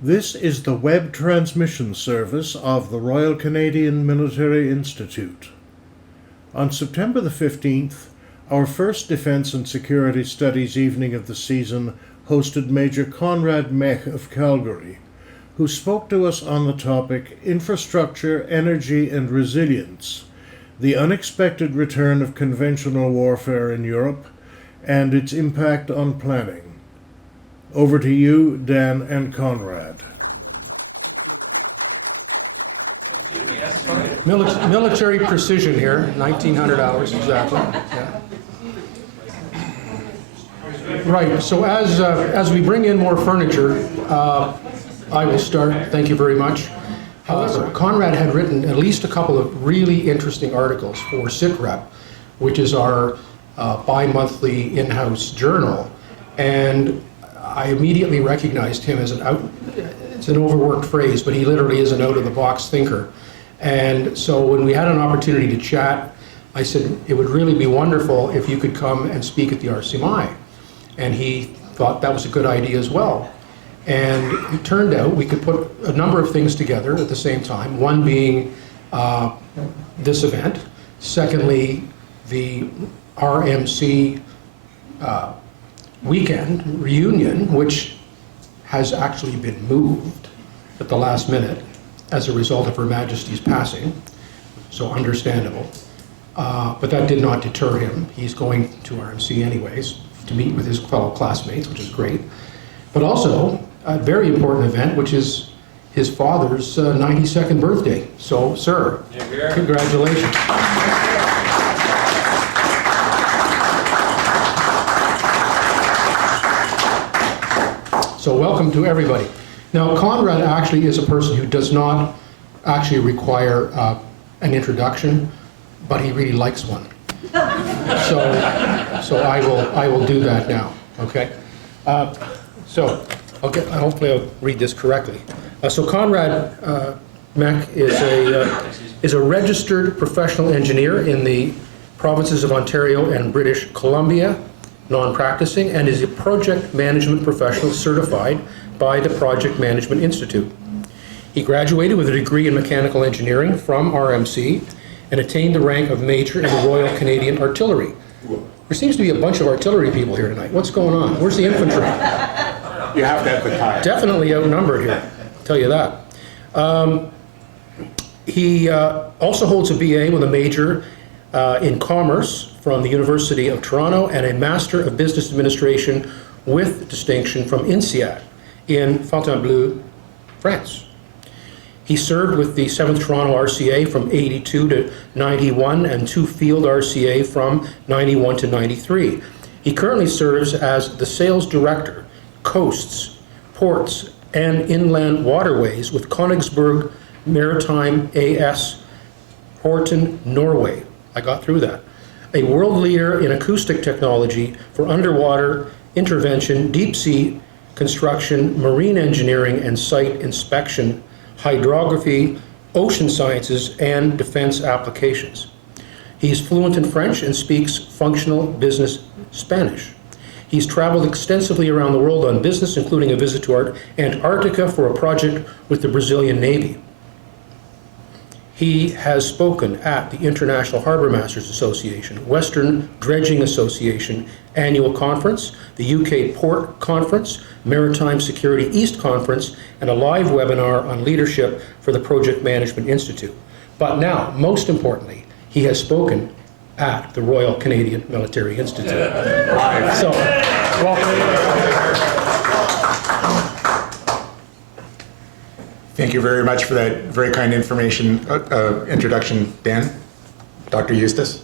This is the web transmission service of the Royal Canadian Military Institute. On September the 15th, our first Defence and Security Studies evening of the season hosted Major Konrad Mech of Calgary, who spoke to us on the topic Infrastructure, Energy and Resilience, the unexpected return of conventional warfare in Europe, and its impact on planning. Over to you, Dan and Konrad. Military precision here, 1900 hours exactly. Yeah. Right, so as we bring in more furniture, I will start. Thank you very much. However, Konrad had written at least a couple of really interesting articles for SITREP, which is our bi-monthly in-house journal, and I immediately recognized him as it's an overworked phrase, but he literally is an out-of-the-box thinker. And so when we had an opportunity to chat, I said, it would really be wonderful if you could come and speak at the RCMI. And he thought that was a good idea as well. And it turned out we could put a number of things together at the same time, one being this event, secondly, the RMC weekend reunion, which has actually been moved at the last minute as a result of Her Majesty's passing, so understandable. But that did not deter him. He's going to RMC anyways to meet with his fellow classmates, which is great. But also a very important event, which is his father's 92nd birthday. So, sir, congratulations. So welcome to everybody. Now, Konrad actually is a person who does not actually require an introduction, but he really likes one. So I will do that now. Okay. Hopefully I'll read this correctly. So Konrad Mech is a registered professional engineer in the provinces of Ontario and British Columbia, non-practicing, and is a project management professional certified by the Project Management Institute. He graduated with a degree in mechanical engineering from RMC and attained the rank of Major in the Royal Canadian Artillery. There seems to be a bunch of artillery people here tonight. What's going on? Where's the infantry? You have to have the time. Definitely outnumbered here, I'll tell you that. He also holds a BA with a major in Commerce from the University of Toronto and a Master of Business Administration with distinction from INSEAD in Fontainebleau, France. He served with the 7th Toronto RCA from 82 to 91 and 2 Field RCA from 91 to 93. He currently serves as the Sales Director, Coasts, Ports, and Inland Waterways with Kongsberg Maritime AS, Horten, Norway. I got through that. A world leader in acoustic technology for underwater intervention, deep sea construction, marine engineering and site inspection, hydrography, ocean sciences, and defense applications. He's fluent in French and speaks functional business Spanish. He's traveled extensively around the world on business, including a visit to Antarctica for a project with the Brazilian Navy. He has spoken at the International Harbour Masters Association, Western Dredging Association Annual Conference, the UK Port Conference, Maritime Security East Conference, and a live webinar on leadership for the Project Management Institute. But now, most importantly, he has spoken at the Royal Canadian Military Institute. So, welcome. Thank you very much for that very kind introduction, Dan. Dr. Eustace.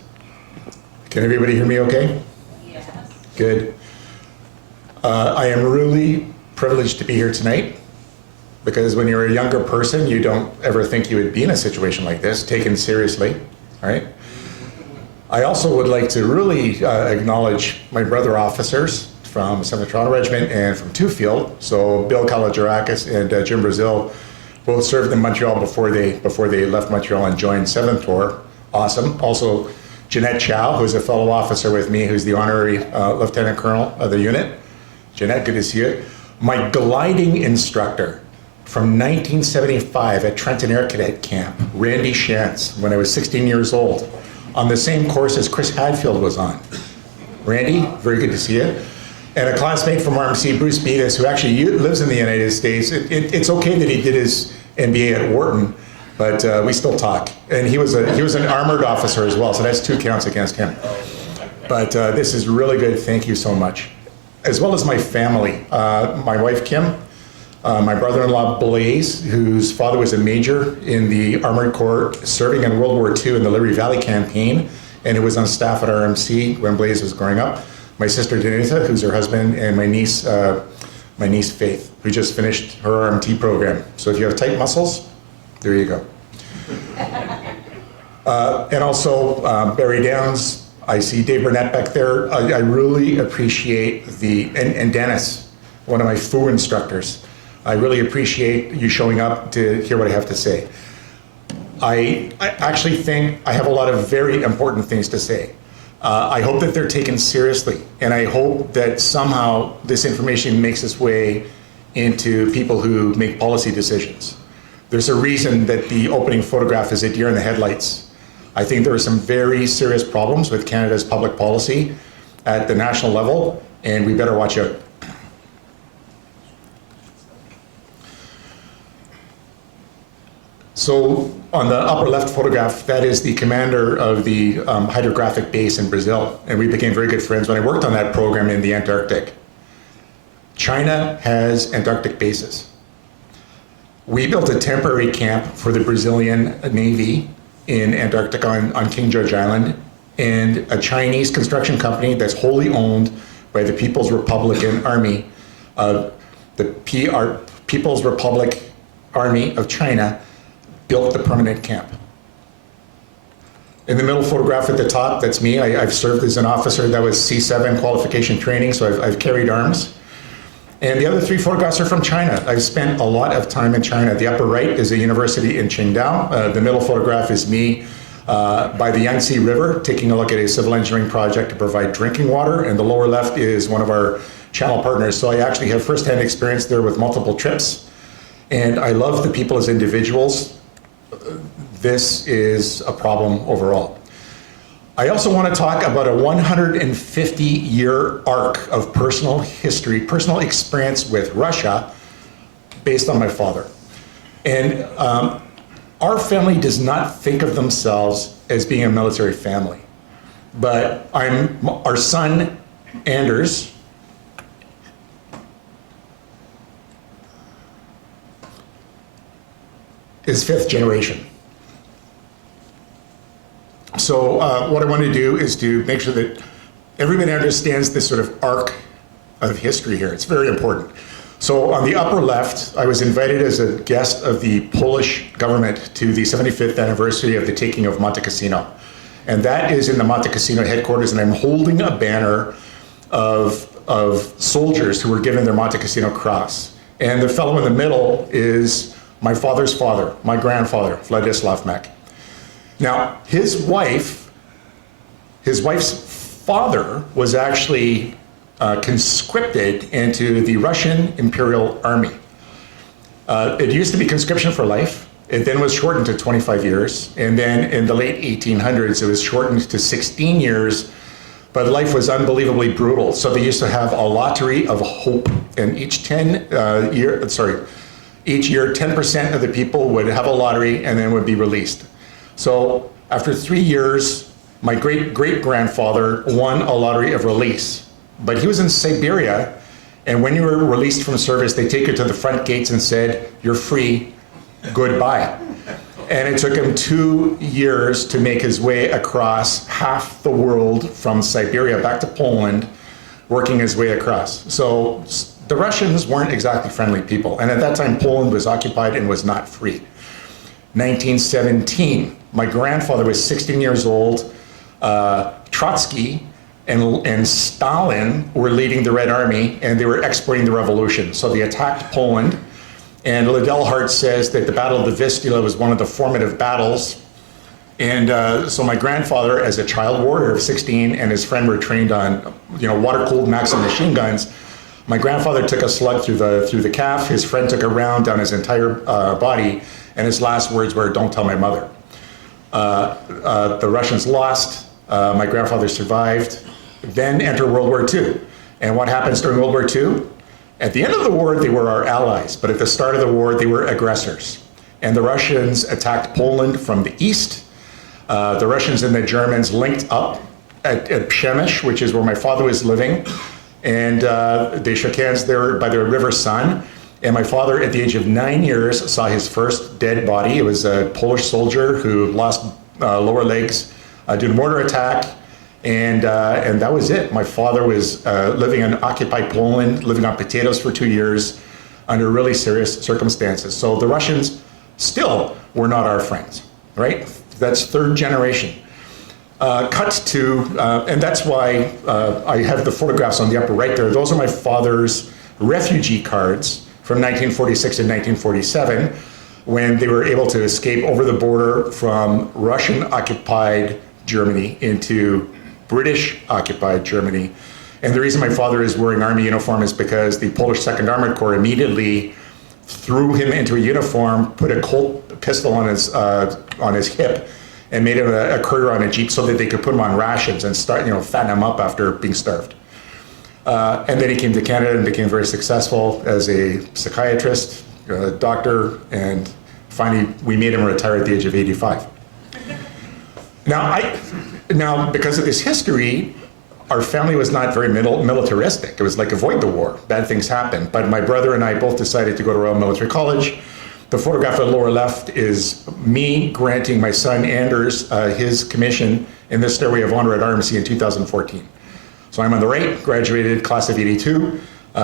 Can everybody hear me okay? Yes. Good. I am really privileged to be here tonight because when you're a younger person, you don't ever think you would be in a situation like this, taken seriously, all right? I also would like to really acknowledge my brother officers from 7th Toronto Regiment and from 2 Field. So Bill Kalajarakis and Jim Brazil both served in Montreal before they left Montreal and joined 7th Corps. Awesome. Also, Jeanette Chow, who's a fellow officer with me, who's the honorary Lieutenant Colonel of the unit. Jeanette, good to see you. My gliding instructor, from 1975 at Trenton Air Cadet Camp, Randy Shantz, when I was 16 years old, on the same course as Chris Hadfield was on. Randy, very good to see you. And a classmate from RMC, Bruce Beavis, who actually lives in the United States. It's okay that he did his MBA at Wharton, but we still talk. And he was an armored officer as well, so that's 2 counts against him. But this is really good. Thank you so much. As well as my family, my wife Kim, my brother-in-law Blaze, whose father was a major in the Armored Corps, serving in World War II in the Liberty Valley campaign, and who was on staff at RMC when Blaze was growing up. My sister Denita, who's her husband, and my niece Faith, who just finished her RMT program. So if you have tight muscles, there you go. And also Barry Downs. I see Dave Burnett back there. I really appreciate and Dennis, one of my FOO instructors. I really appreciate you showing up to hear what I have to say. I actually think I have a lot of very important things to say. I hope that they're taken seriously, and I hope that somehow this information makes its way into people who make policy decisions. There's a reason that the opening photograph is a deer in the headlights. I think there are some very serious problems with Canada's public policy at the national level, and we better watch out. So on the upper left photograph, that is the commander of the hydrographic base in Brazil, and we became very good friends when I worked on that program in the Antarctic. China has Antarctic bases. We built a temporary camp for the Brazilian Navy in Antarctica on King George Island, and a Chinese construction company that's wholly owned by the People's Republican Army, People's Republic Army of China, built the permanent camp. In the middle photograph at the top, that's me. I've served as an officer. That was C7 qualification training, so I've carried arms. And the other 3 photographs are from China. I've spent a lot of time in China. The upper right is a university in Qingdao. The middle photograph is me by the Yangtze River, taking a look at a civil engineering project to provide drinking water. And the lower left is one of our channel partners. So I actually have firsthand experience there with multiple trips. And I love the people as individuals. This is a problem overall. I also want to talk about a 150-year arc of personal history, personal experience with Russia based on my father. And our family does not think of themselves as being a military family. But our son, Anders, is 5th generation. So what I want to do is to make sure that everybody understands this sort of arc of history here. It's very important. So on the upper left, I was invited as a guest of the Polish government to the 75th anniversary of the taking of Monte Cassino. And that is in the Monte Cassino headquarters, and I'm holding a banner of soldiers who were given their Monte Cassino cross. And the fellow in the middle is my father's father, my grandfather, Vladislav Mech. Now, his wife's father was actually conscripted into the Russian Imperial Army. It used to be conscription for life. It then was shortened to 25 years. And then in the late 1800s, it was shortened to 16 years. But life was unbelievably brutal. So they used to have a lottery of hope. And each year, 10% of the people would have a lottery and then would be released. So after 3 years, my great-great-grandfather won a lottery of release. But he was in Siberia, and when you were released from service, they take you to the front gates and said, "You're free, goodbye." And it took him 2 years to make his way across half the world from Siberia back to Poland, working his way across. So the Russians weren't exactly friendly people. And at that time, Poland was occupied and was not free. 1917, my grandfather was 16 years old. Trotsky and Stalin were leading the Red Army, and they were exporting the revolution. So they attacked Poland, and Liddell Hart says that the Battle of the Vistula was one of the formative battles. And so my grandfather, as a child warrior of 16, and his friend were trained on, water-cooled Maxim machine guns. My grandfather took a slug through the calf. His friend took a round down his entire body, and his last words were, "Don't tell my mother." The Russians lost. My grandfather survived. Then enter World War II. And what happens during World War II? At the end of the war, they were our allies, but at the start of the war, they were aggressors. And the Russians attacked Poland from the east. The Russians and the Germans linked up at Przemyśl, which is where my father was living, and they shook hands there by the River Sun. And my father, at the age of 9 years, saw his first dead body. It was a Polish soldier who lost lower legs due to mortar attack, and that was it. My father was living in occupied Poland, living on potatoes for 2 years under really serious circumstances. So the Russians still were not our friends, right? That's third generation. Cut to, and that's why I have the photographs on the upper right there. Those are my father's refugee cards from 1946 and 1947, when they were able to escape over the border from Russian-occupied Germany into British-occupied Germany. And the reason my father is wearing army uniform is because the Polish 2nd Armored Corps immediately threw him into a uniform, put a Colt pistol on his hip, and made him a courier on a Jeep so that they could put him on rations and start, fatten him up after being starved. And then he came to Canada and became very successful as a psychiatrist, a doctor, and finally we made him retire at the age of 85. Now, because of this history, our family was not very militaristic. It was like, avoid the war, bad things happen. But my brother and I both decided to go to Royal Military College. The photograph on the lower left is me granting my son Anders his commission in the Stairway of Honor at RMC in 2014. So I'm on the right, graduated class of 82.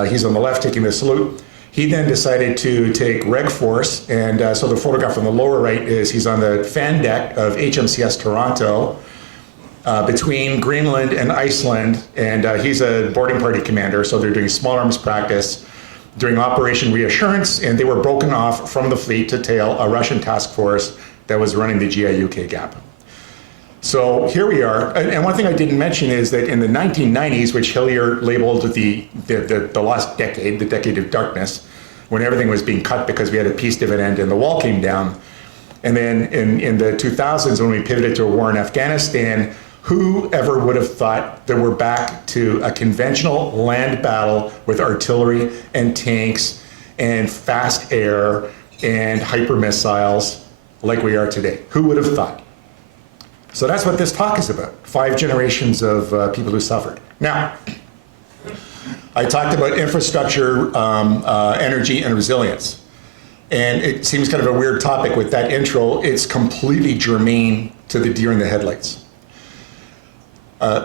He's on the left taking the salute. He then decided to take Reg Force, and so the photograph on the lower right is he's on the fan deck of HMCS Toronto between Greenland and Iceland, and he's a boarding party commander, so they're doing small arms practice during Operation Reassurance, and they were broken off from the fleet to tail a Russian task force that was running the GIUK gap. So here we are, and one thing I didn't mention is that in the 1990s, which Hillier labeled the last decade, the decade of darkness, when everything was being cut because we had a peace dividend and the wall came down, and then in the 2000s when we pivoted to a war in Afghanistan, who ever would have thought that we're back to a conventional land battle with artillery and tanks and fast air and hyper missiles like we are today? Who would have thought? So that's what this talk is about, 5 generations of people who suffered. Now, I talked about infrastructure, energy, and resilience. And it seems kind of a weird topic with that intro. It's completely germane to the deer in the headlights.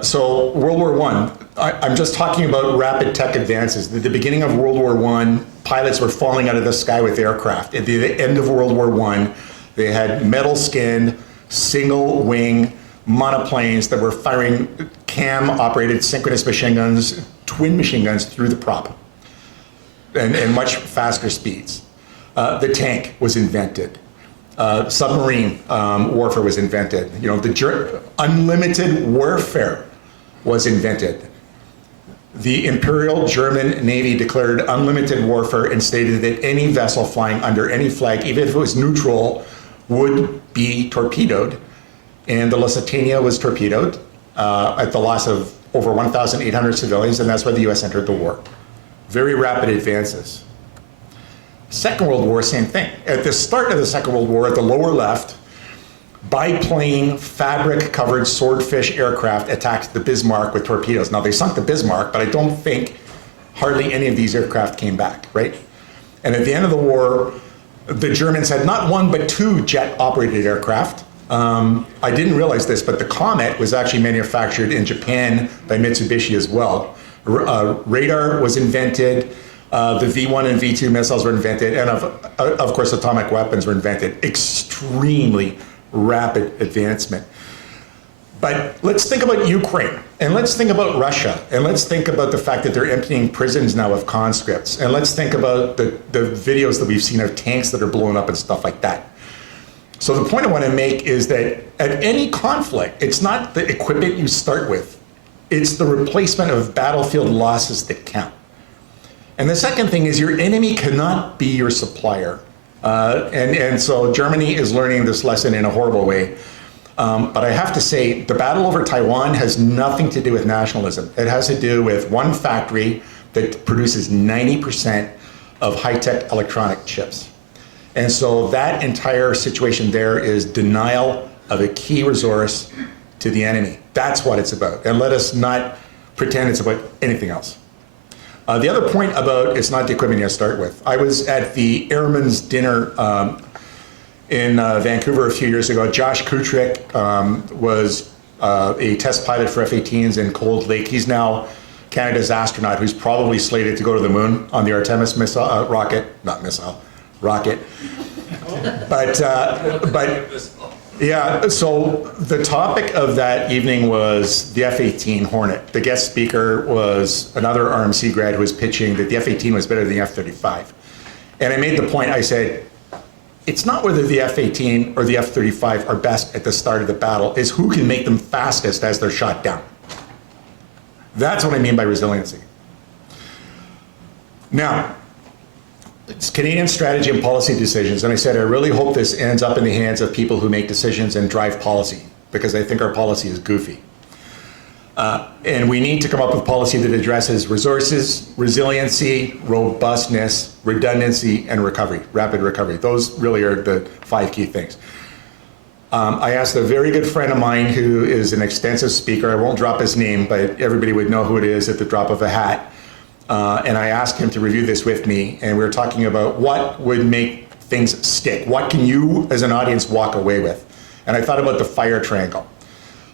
So World War I'm just talking about rapid tech advances. At the beginning of World War I, pilots were falling out of the sky with aircraft. At the end of World War I, they had metal-skinned, single-wing monoplanes that were firing cam-operated synchronous machine guns, twin machine guns through the prop, and much faster speeds. The tank was invented. Submarine warfare was invented. Unlimited warfare was invented. The Imperial German Navy declared unlimited warfare and stated that any vessel flying under any flag, even if it was neutral, would be torpedoed. And the Lusitania was torpedoed at the loss of over 1,800 civilians, and that's why the US entered the war. Very rapid advances. Second World War, same thing. At the start of the Second World War, at the lower left, biplane, fabric-covered swordfish aircraft attacked the Bismarck with torpedoes. Now, they sunk the Bismarck, but I don't think hardly any of these aircraft came back, right? And at the end of the war, the Germans had not 1, but 2 jet-operated aircraft. I didn't realize this, but the Comet was actually manufactured in Japan by Mitsubishi as well. Radar was invented. The V1 and V2 missiles were invented, and of course atomic weapons were invented. Extremely rapid advancement. But let's think about Ukraine, and let's think about Russia, and let's think about the fact that they're emptying prisons now of conscripts, and let's think about the videos that we've seen of tanks that are blown up and stuff like that. So the point I want to make is that at any conflict, it's not the equipment you start with, it's the replacement of battlefield losses that count. And the second thing is your enemy cannot be your supplier. And so Germany is learning this lesson in a horrible way. But I have to say, the battle over Taiwan has nothing to do with nationalism. It has to do with one factory that produces 90% of high-tech electronic chips. And so that entire situation there is denial of a key resource to the enemy. That's what it's about. And let us not pretend it's about anything else. The other point about it's not the equipment you start with. I was at the Airman's Dinner in Vancouver a few years ago. Josh Kutrick was a test pilot for F-18s in Cold Lake. He's now Canada's astronaut who's probably slated to go to the moon on the Artemis missile, rocket. But yeah, so the topic of that evening was the F-18 Hornet. The guest speaker was another RMC grad who was pitching that the F-18 was better than the F-35. And I made the point, I said, it's not whether the F-18 or the F-35 are best at the start of the battle, it's who can make them fastest as they're shot down. That's what I mean by resiliency. Now, it's Canadian strategy and policy decisions, and I said I really hope this ends up in the hands of people who make decisions and drive policy, because I think our policy is goofy. And we need to come up with policy that addresses resources, resiliency, robustness, redundancy, and recovery, rapid recovery. Those really are the 5 key things. I asked a very good friend of mine who is an extensive speaker, I won't drop his name, but everybody would know who it is at the drop of a hat. And I asked him to review this with me, and we were talking about what would make things stick. What can you, as an audience, walk away with? And I thought about the fire triangle.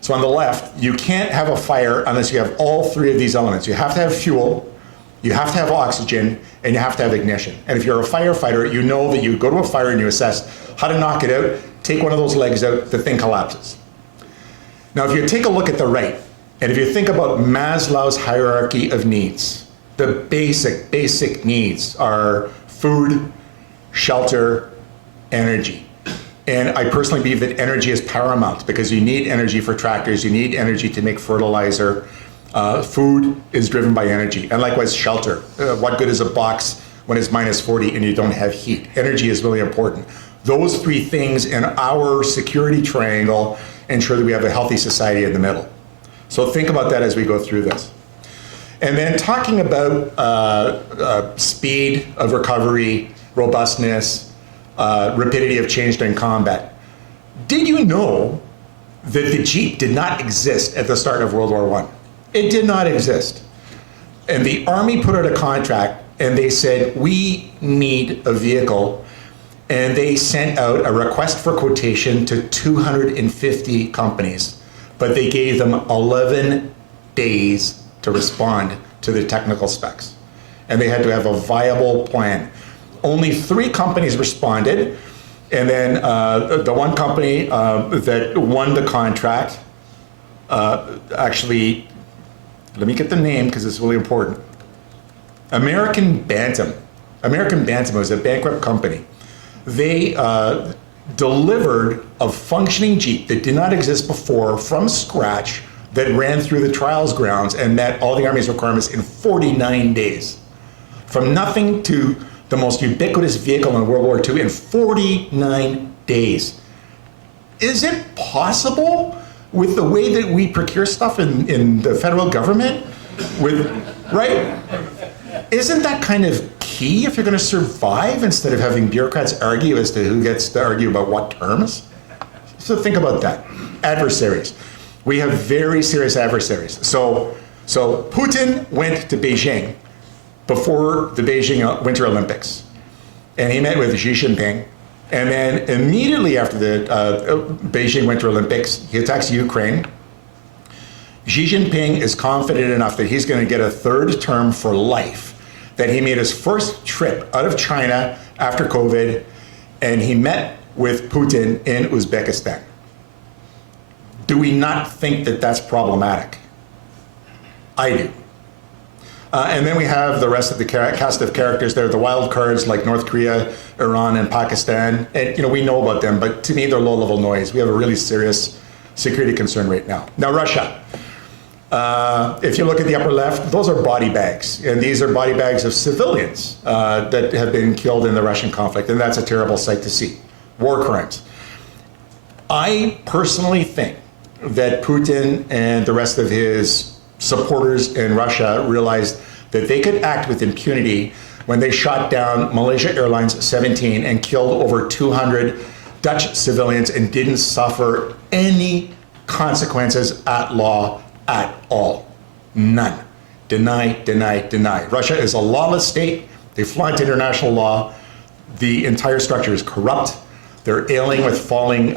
So on the left, you can't have a fire unless you have all 3 of these elements. You have to have fuel, you have to have oxygen, and you have to have ignition. And if you're a firefighter, you know that you go to a fire and you assess how to knock it out, take one of those legs out, the thing collapses. Now, if you take a look at the right, and if you think about Maslow's hierarchy of needs, the basic needs are food, shelter, energy. And I personally believe that energy is paramount because you need energy for tractors, you need energy to make fertilizer. Food is driven by energy, and likewise shelter. What good is a box when it's minus 40 and you don't have heat? Energy is really important. Those 3 things in our security triangle ensure that we have a healthy society in the middle. So think about that as we go through this. And then talking about speed of recovery, robustness, rapidity of change during combat. Did you know that the Jeep did not exist at the start of World War I? It did not exist. And the Army put out a contract and they said, we need a vehicle. And they sent out a request for quotation to 250 companies, but they gave them 11 days to respond to the technical specs. And they had to have a viable plan. Only 3 companies responded, and then the one company that won the contract, actually, let me get the name because it's really important. American Bantam. American Bantam was a bankrupt company. They delivered a functioning Jeep that did not exist before from scratch that ran through the trials grounds and met all the Army's requirements in 49 days. From nothing to the most ubiquitous vehicle in World War II in 49 days. Is it possible with the way that we procure stuff in the federal government? Right? Isn't that kind of key if you're going to survive instead of having bureaucrats argue as to who gets to argue about what terms? So think about that. Adversaries. We have very serious adversaries. So Putin went to Beijing before the Beijing Winter Olympics. And he met with Xi Jinping. And then immediately after the Beijing Winter Olympics, he attacks Ukraine. Xi Jinping is confident enough that he's going to get a 3rd term for life, that he made his first trip out of China after COVID, and he met with Putin in Uzbekistan. Do we not think that that's problematic? I do. And then we have the rest of the cast of characters there, the wild cards like North Korea, Iran, and Pakistan. And we know about them, but to me, they're low-level noise. We have a really serious security concern right now. Now, Russia. If you look at the upper left, those are body bags. And these are body bags of civilians that have been killed in the Russian conflict. And that's a terrible sight to see. War crimes. I personally think that Putin and the rest of his supporters in Russia realized that they could act with impunity when they shot down Malaysia Airlines 17 and killed over 200 Dutch civilians and didn't suffer any consequences at law at all. None. Deny, deny, deny. Russia is a lawless state. They flaunt international law. The entire structure is corrupt. They're ailing with falling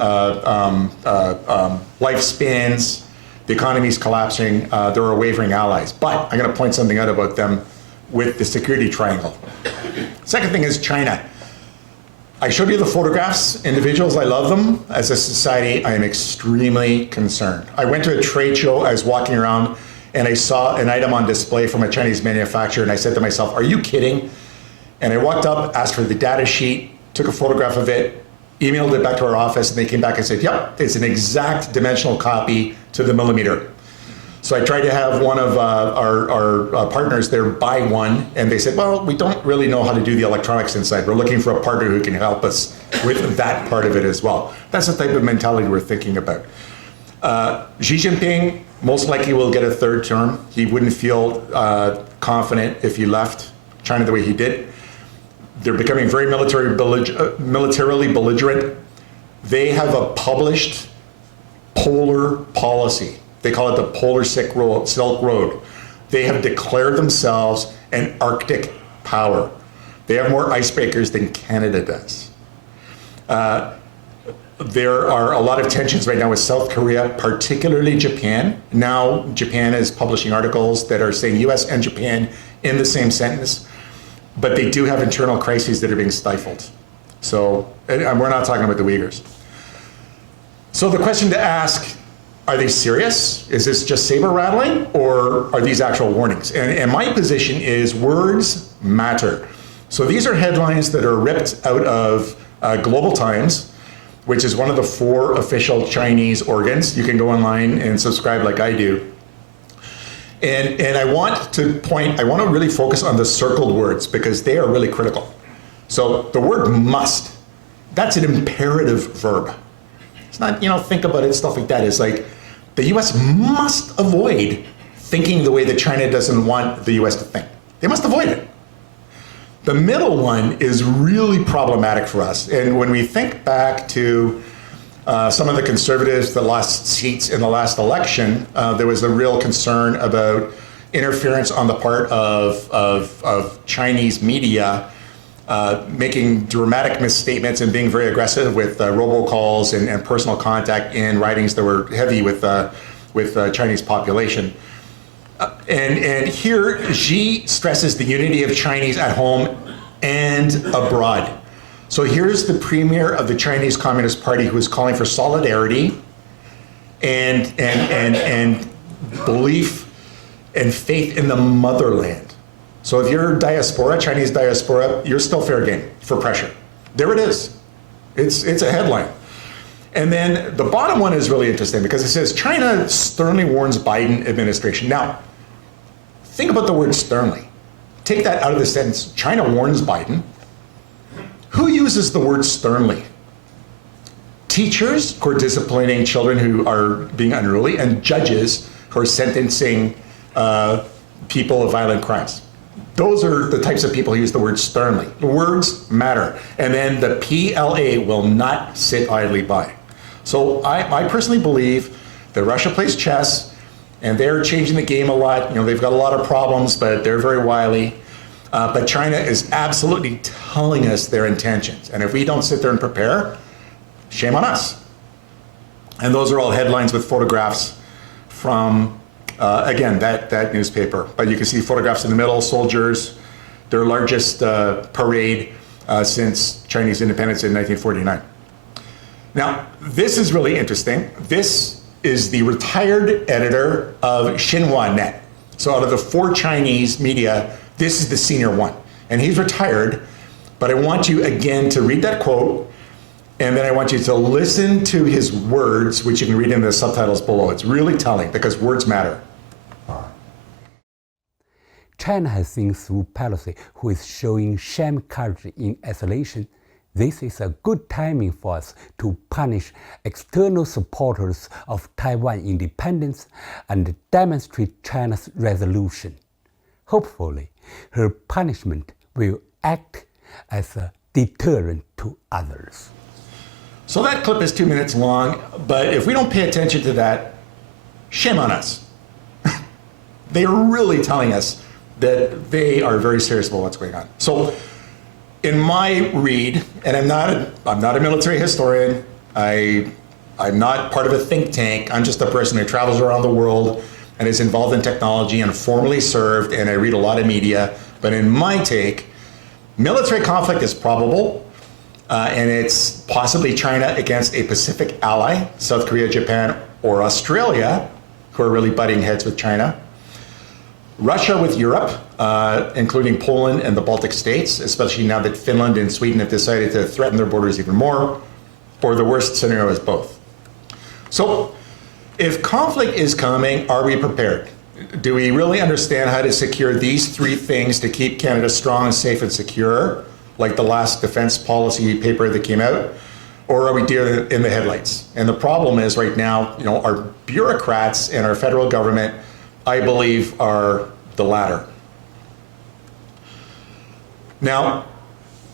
lifespans. The economy is collapsing. They're our wavering allies. But I'm going to point something out about them with the security triangle. Second thing is China. I showed you the photographs, individuals, I love them. As a society, I am extremely concerned. I went to a trade show, I was walking around, and I saw an item on display from a Chinese manufacturer, and I said to myself, are you kidding? And I walked up, asked for the data sheet, took a photograph of it, emailed it back to our office, and they came back and said, yep, it's an exact dimensional copy to the millimeter. So I tried to have one of our partners there buy one, and they said, well, we don't really know how to do the electronics inside. We're looking for a partner who can help us with that part of it as well. That's the type of mentality we're thinking about. Xi Jinping most likely will get a third term. He wouldn't feel confident if he left China the way he did. They're becoming very militarily belligerent. They have a published polar policy. They call it the Polar Silk Road. They have declared themselves an Arctic power. They have more icebreakers than Canada does. There are a lot of tensions right now with South Korea, particularly Japan. Now Japan is publishing articles that are saying US and Japan in the same sentence, but they do have internal crises that are being stifled. So, and we're not talking about the Uyghurs. So the question to ask, are they serious? Is this just saber rattling, or are these actual warnings? And my position is words matter. So these are headlines that are ripped out of Global Times, which is one of the 4 official Chinese organs. You can go online and subscribe like I do. And I want to really focus on the circled words because they are really critical. So the word must, that's an imperative verb. It's not, think about it, stuff like that. It's like the US must avoid thinking the way that China doesn't want the US to think. They must avoid it. The middle one is really problematic for us. And when we think back to some of the conservatives that lost seats in the last election, there was a real concern about interference on the part of Chinese media, making dramatic misstatements and being very aggressive with robocalls and personal contact in writings that were heavy with Chinese population. And here Xi stresses the unity of Chinese at home and abroad. So here's the premier of the Chinese Communist Party who is calling for solidarity and belief and faith in the motherland. So if you're diaspora, Chinese diaspora, you're still fair game for pressure. There it is. It's a headline. And then the bottom one is really interesting because it says China sternly warns Biden administration. Now, think about the word sternly. Take that out of the sentence. China warns Biden. Who uses the word sternly? Teachers who are disciplining children who are being unruly, and judges who are sentencing people of violent crimes. Those are the types of people who use the word sternly. The words matter. And then the PLA will not sit idly by. So I personally believe that Russia plays chess, and they're changing the game a lot. They've got a lot of problems, but they're very wily. But China is absolutely telling us their intentions. And if we don't sit there and prepare, shame on us. And those are all headlines with photographs from, again, that newspaper. But you can see photographs in the middle, soldiers, their largest parade since Chinese independence in 1949. Now, this is really interesting. This is the retired editor of Xinhua Net. So out of the 4 Chinese media, this is the senior one. And he's retired, but I want you again to read that quote, and then I want you to listen to his words, which you can read in the subtitles below. It's really telling because words matter. China has seen through Pelosi, who is showing sham courage in isolation, this is a good timing for us to punish external supporters of Taiwan independence and demonstrate China's resolution. Hopefully, her punishment will act as a deterrent to others. So that clip is 2 minutes long, but if we don't pay attention to that, shame on us. They are really telling us that they are very serious about what's going on. So in my read, and I'm not a military historian, I'm not part of a think tank, I'm just a person who travels around the world and is involved in technology and formally served, and I read a lot of media. But in my take, military conflict is probable, and it's possibly China against a Pacific ally, South Korea, Japan, or Australia, who are really butting heads with China. Russia with Europe, including Poland and the Baltic states, especially now that Finland and Sweden have decided to threaten their borders even more, or the worst scenario is both. So if conflict is coming, are we prepared? Do we really understand how to secure these three things to keep Canada strong, safe, and secure, like the last defense policy paper that came out? Or are we deer in the headlights? And the problem is right now, our bureaucrats and our federal government, I believe, are the latter. Now,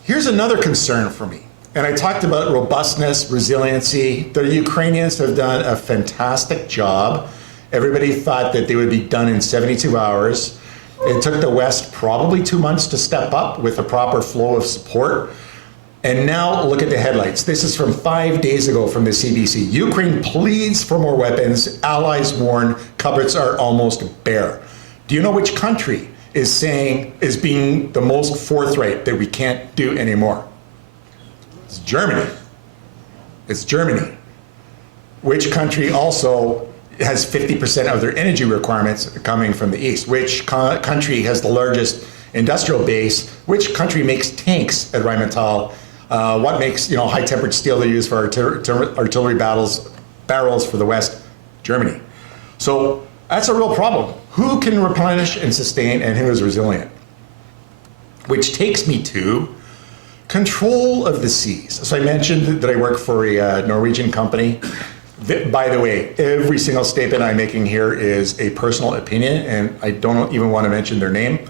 here's another concern for me. And I talked about robustness, resiliency. The Ukrainians have done a fantastic job. Everybody thought that they would be done in 72 hours. It took the West probably 2 months to step up with a proper flow of support. And now look at the headlights. This is from 5 days ago from the CBC. Ukraine pleads for more weapons. Allies warn cupboards are almost bare. Do you know which country is being the most forthright that we can't do anymore? It's Germany. It's Germany. Which country also has 50% of their energy requirements coming from the east? Which country has the largest industrial base? Which country makes tanks at Rheinmetall? What makes high-tempered steel they use for artillery barrels for the West? Germany. So that's a real problem. Who can replenish and sustain, and who is resilient? Which takes me to control of the seas. So I mentioned that I work for a Norwegian company. By the way, every single statement I'm making here is a personal opinion, and I don't even want to mention their name,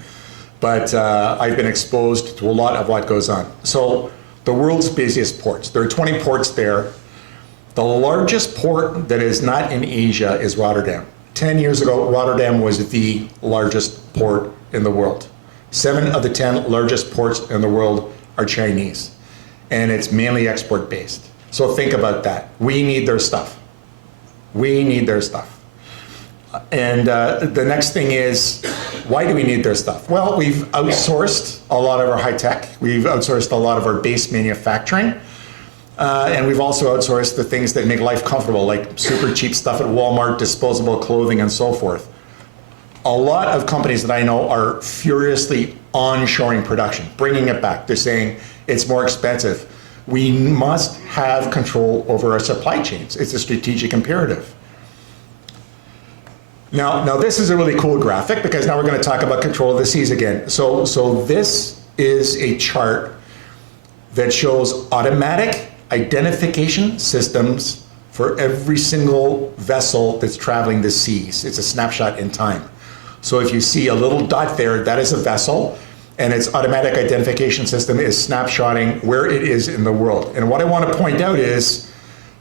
but I've been exposed to a lot of what goes on. So the world's busiest ports, there are 20 ports there. The largest port that is not in Asia is Rotterdam. 10 years ago, Rotterdam was the largest port in the world. 7 of the 10 largest ports in the world are Chinese, and it's mainly export-based. So think about that. We need their stuff. We need their stuff. And the next thing is, why do we need their stuff? Well, we've outsourced a lot of our high tech. We've outsourced a lot of our base manufacturing. And we've also outsourced the things that make life comfortable, like super cheap stuff at Walmart, disposable clothing, and so forth. A lot of companies that I know are furiously onshoring production, bringing it back. They're saying it's more expensive. We must have control over our supply chains. It's a strategic imperative. Now this is a really cool graphic, because now we're going to talk about control of the seas again. So this is a chart that shows automatic identification systems for every single vessel that's traveling the seas. It's a snapshot in time. So if you see a little dot there, that is a vessel, and its automatic identification system is snapshotting where it is in the world. And what I want to point out is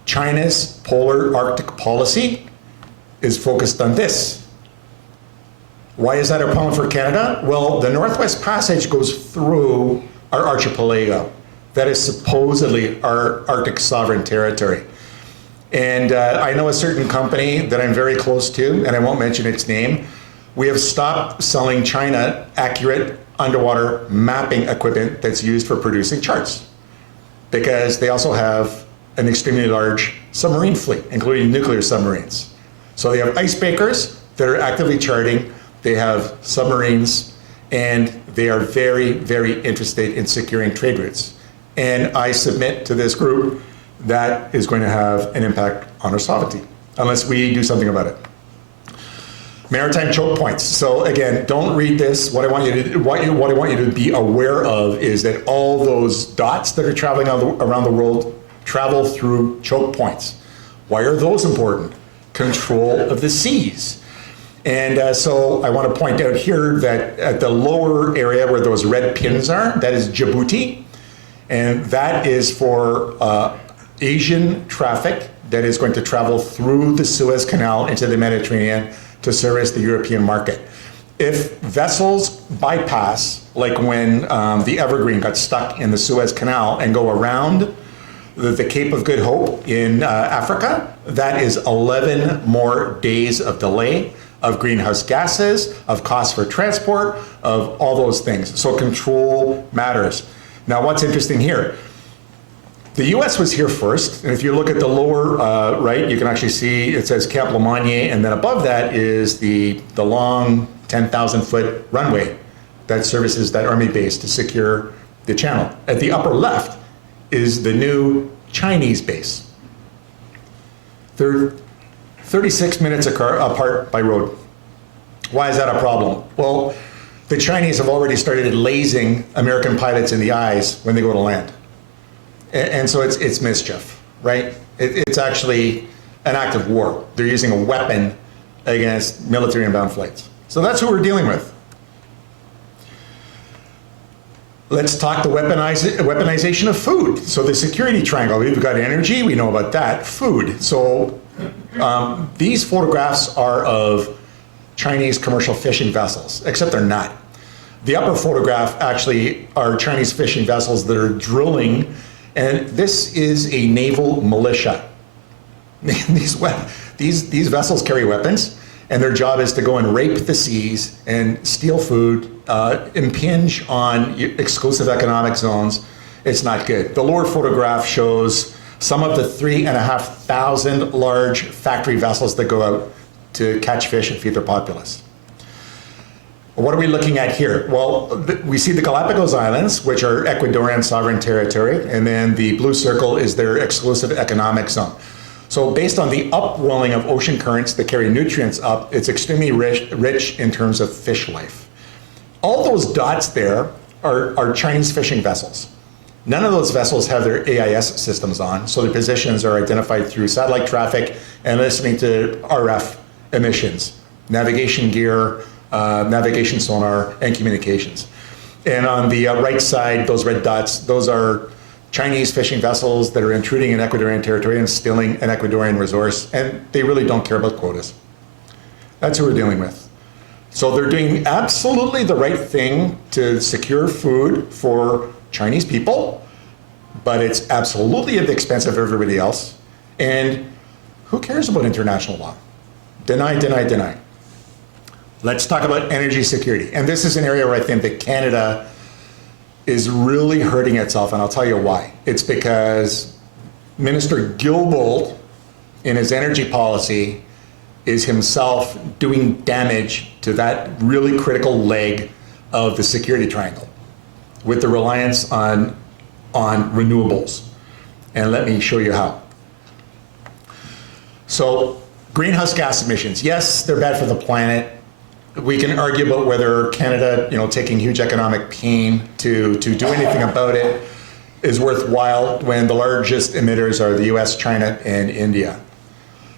China's polar Arctic policy is focused on this. Why is that a problem for Canada? Well, the Northwest Passage goes through our archipelago. That is supposedly our Arctic sovereign territory. And I know a certain company that I'm very close to, and I won't mention its name. We have stopped selling China accurate underwater mapping equipment that's used for producing charts, because they also have an extremely large submarine fleet, including nuclear submarines. So they have icebreakers that are actively charting, they have submarines, and they are very, very interested in securing trade routes. And I submit to this group that is going to have an impact on our sovereignty, unless we do something about it. Maritime choke points. So again, don't read this. What I want you to be aware of is that all those dots that are traveling around the world travel through choke points. Why are those important? Control of the seas. And so I want to point out here that at the lower area where those red pins are, that is Djibouti. And that is for Asian traffic that is going to travel through the Suez Canal into the Mediterranean to service the European market. If vessels bypass, like when the Evergreen got stuck in the Suez Canal and go around the Cape of Good Hope in Africa, that is 11 more days of delay, of greenhouse gases, of costs for transport, of all those things. So control matters. Now, what's interesting here, the US was here first, and if you look at the lower right, you can actually see it says Camp Lemonnier, and then above that is the long 10,000-foot runway that services that army base to secure the channel. At the upper left is the new Chinese base. They're 36 minutes apart by road. Why is that a problem? Well, the Chinese have already started lasing American pilots in the eyes when they go to land. And so it's mischief, right? It's actually an act of war. They're using a weapon against military inbound flights. So that's who we're dealing with. Let's talk the weaponization of food. So the security triangle, we've got energy, we know about that, food. So these photographs are of Chinese commercial fishing vessels, except they're not. The upper photograph actually are Chinese fishing vessels that are drilling, and this is a naval militia. These vessels carry weapons, and their job is to go and rape the seas and steal food, impinge on exclusive economic zones. It's not good. The lower photograph shows some of the 3,500 large factory vessels that go out to catch fish and feed their populace. What are we looking at here? Well, we see the Galapagos Islands, which are Ecuadorian sovereign territory, and then the blue circle is their exclusive economic zone. So based on the upwelling of ocean currents that carry nutrients up, it's extremely rich in terms of fish life. All those dots there are Chinese fishing vessels. None of those vessels have their AIS systems on, so their positions are identified through satellite traffic and listening to RF emissions, navigation gear, navigation sonar, and communications. And on the right side, those red dots, those are Chinese fishing vessels that are intruding in Ecuadorian territory and stealing an Ecuadorian resource, and they really don't care about quotas. That's who we're dealing with. So they're doing absolutely the right thing to secure food for Chinese people, but it's absolutely at the expense of everybody else. And who cares about international law? Deny, deny, deny. Let's talk about energy security. And this is an area where I think that Canada is really hurting itself, and I'll tell you why. It's because Minister Guilbeault, in his energy policy, is himself doing damage to that really critical leg of the security triangle with the reliance on renewables. And let me show you how. So, greenhouse gas emissions, yes, they're bad for the planet. We can argue about whether Canada, taking huge economic pain to do anything about it is worthwhile when the largest emitters are the US, China, and India.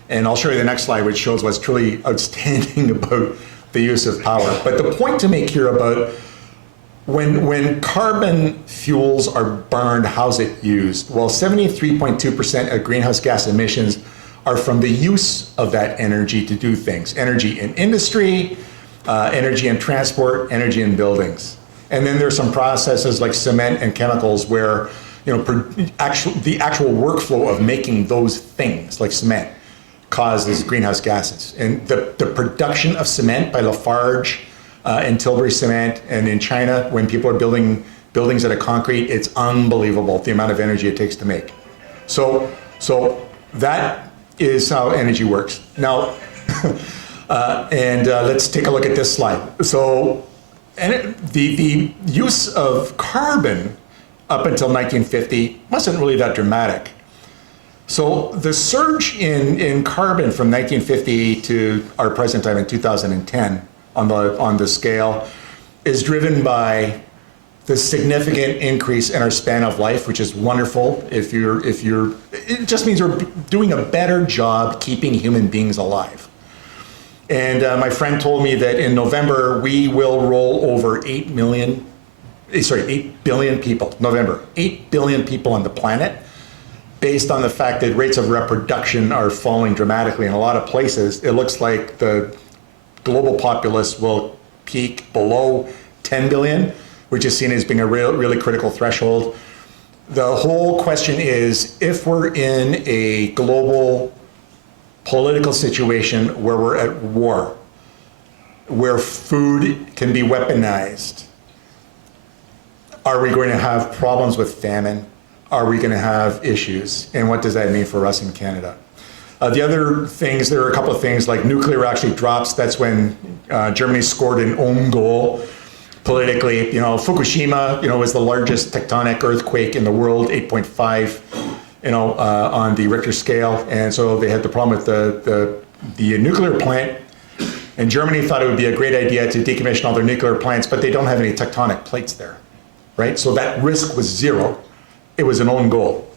And I'll show you the next slide, which shows what's truly outstanding about the use of power. But the point to make here about when carbon fuels are burned, how's it used? Well, 73.2% of greenhouse gas emissions are from the use of that energy to do things. Energy in industry, energy in transport, energy in buildings. And then there's some processes like cement and chemicals where the actual workflow of making those things like cement causes greenhouse gases. And the production of cement by Lafarge and Tilbury Cement, and in China, when people are building buildings out of concrete, it's unbelievable the amount of energy it takes to make. So that is how energy works. Now, let's take a look at this slide. So the use of carbon up until 1950 wasn't really that dramatic. So the surge in carbon from 1950 to our present time in 2010 on the scale is driven by the significant increase in our span of life, which is wonderful. It just means we're doing a better job keeping human beings alive. And my friend told me that in November, we will roll over 8 billion people, November, 8 billion people on the planet, based on the fact that rates of reproduction are falling dramatically in a lot of places. It looks like the global populace will peak below 10 billion, which is seen as being a really critical threshold. The whole question is, if we're in a global political situation where we're at war, where food can be weaponized, are we going to have problems with famine? Are we going to have issues? And what does that mean for us in Canada? The other things, there are a couple of things like nuclear actually drops. That's when Germany scored an own goal politically. Fukushima, was the largest tectonic earthquake in the world, 8.5, on the Richter scale. And so they had the problem with the nuclear plant. And Germany thought it would be a great idea to decommission all their nuclear plants, but they don't have any tectonic plates there, right? So that risk was zero. It was an own goal.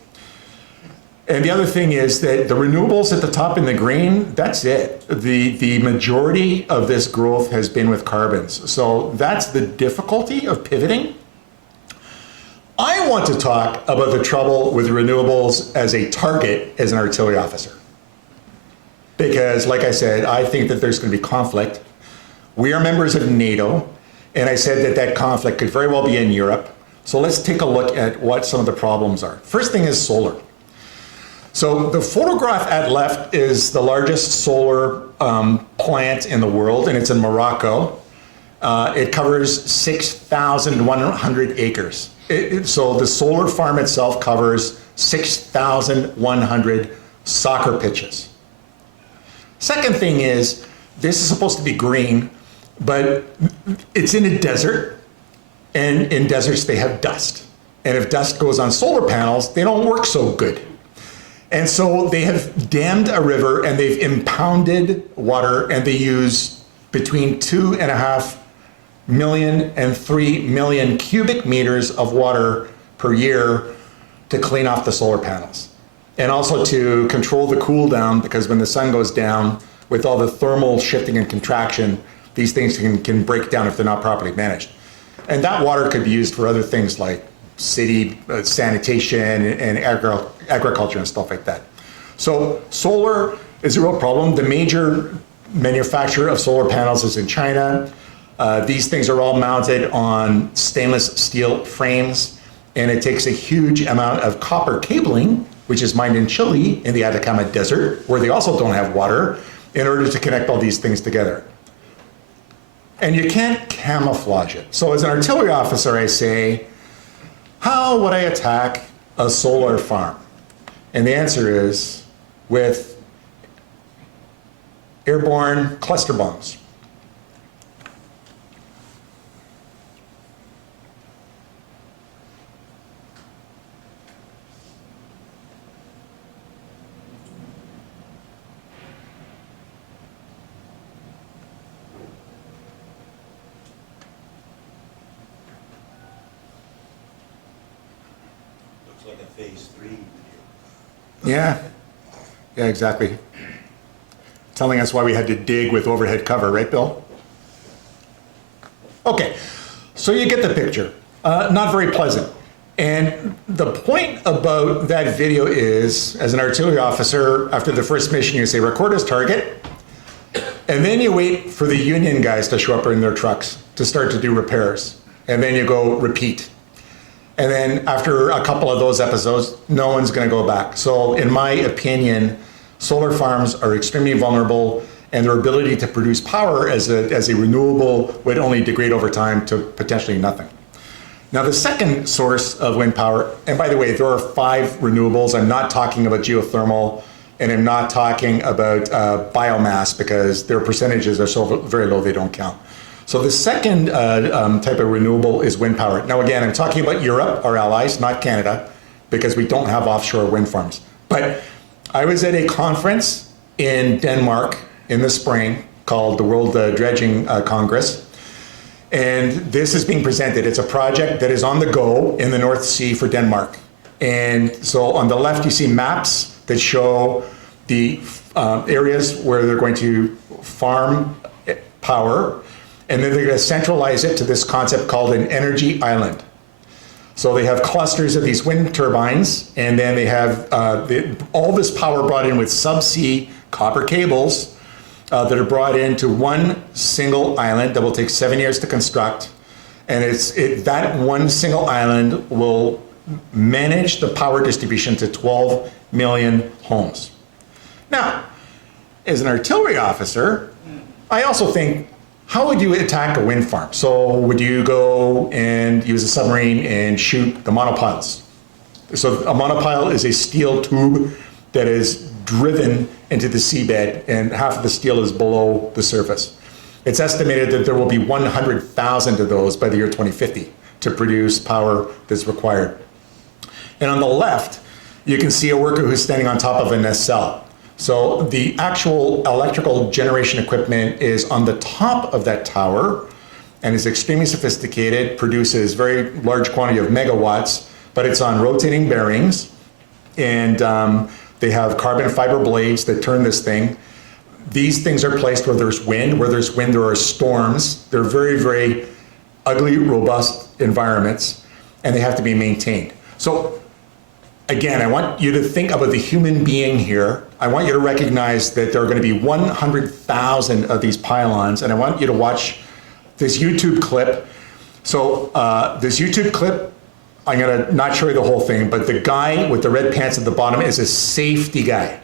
And the other thing is that the renewables at the top in the green, that's it. The majority of this growth has been with carbons. So that's the difficulty of pivoting. I want to talk about the trouble with renewables as a target as an artillery officer. Because, like I said, I think that there's going to be conflict. We are members of NATO, and I said that that conflict could very well be in Europe. So let's take a look at what some of the problems are. First thing is solar. So the photograph at left is the largest solar plant in the world, and it's in Morocco. It covers 6,100 acres. So the solar farm itself covers 6,100 soccer pitches. Second thing is, this is supposed to be green, but it's in a desert, and in deserts they have dust. And if dust goes on solar panels, they don't work so good. And so they have dammed a river and they've impounded water, and they use between 2.5 million and 3 million cubic meters of water per year to clean off the solar panels. And also to control the cool down, because when the sun goes down, with all the thermal shifting and contraction, these things can break down if they're not properly managed. And that water could be used for other things like city sanitation and agriculture and stuff like that. So solar is a real problem. The major manufacturer of solar panels is in China. These things are all mounted on stainless steel frames, and it takes a huge amount of copper cabling, which is mined in Chile in the Atacama Desert, where they also don't have water, in order to connect all these things together. And you can't camouflage it. So as an artillery officer, I say, how would I attack a solar farm? And the answer is with airborne cluster bombs. Like a phase 3 video. Yeah, exactly. Telling us why we had to dig with overhead cover, right, Bill? Okay, so you get the picture. Not very pleasant. And the point about that video is, as an artillery officer, after the first mission, you say, record as target, and then you wait for the Union guys to show up in their trucks to start to do repairs. And then you go repeat. And then after a couple of those episodes, no one's going to go back. So in my opinion, solar farms are extremely vulnerable, and their ability to produce power as a renewable would only degrade over time to potentially nothing. Now the second source of wind power, and by the way, there are 5 renewables. I'm not talking about geothermal, and I'm not talking about biomass, because their percentages are so very low they don't count. So the second type of renewable is wind power. Now again, I'm talking about Europe, our allies, not Canada, because we don't have offshore wind farms. But I was at a conference in Denmark in the spring called the World Dredging Congress. And this is being presented. It's a project that is on the go in the North Sea for Denmark. And so on the left, you see maps that show the areas where they're going to farm power, and then they're going to centralize it to this concept called an energy island. So they have clusters of these wind turbines, and then they have all this power brought in with subsea copper cables that are brought into one single island that will take 7 years to construct. And that one single island will manage the power distribution to 12 million homes. Now, as an artillery officer, I also think, how would you attack a wind farm? So would you go and use a submarine and shoot the monopiles? So a monopile is a steel tube that is driven into the seabed, and half of the steel is below the surface. It's estimated that there will be 100,000 of those by the year 2050 to produce power that's required. And on the left, you can see a worker who's standing on top of a nacelle. So the actual electrical generation equipment is on the top of that tower and is extremely sophisticated, produces very large quantity of megawatts, but it's on rotating bearings, and they have carbon fiber blades that turn this thing. These things are placed where there's wind. Where there's wind, there are storms. They're very, very ugly, robust environments, and they have to be maintained. So again, I want you to think about the human being here. I want you to recognize that there are going to be 100,000 of these pylons, and I want you to watch this YouTube clip. So this YouTube clip, I'm going to not show you the whole thing, but the guy with the red pants at the bottom is a safety guy.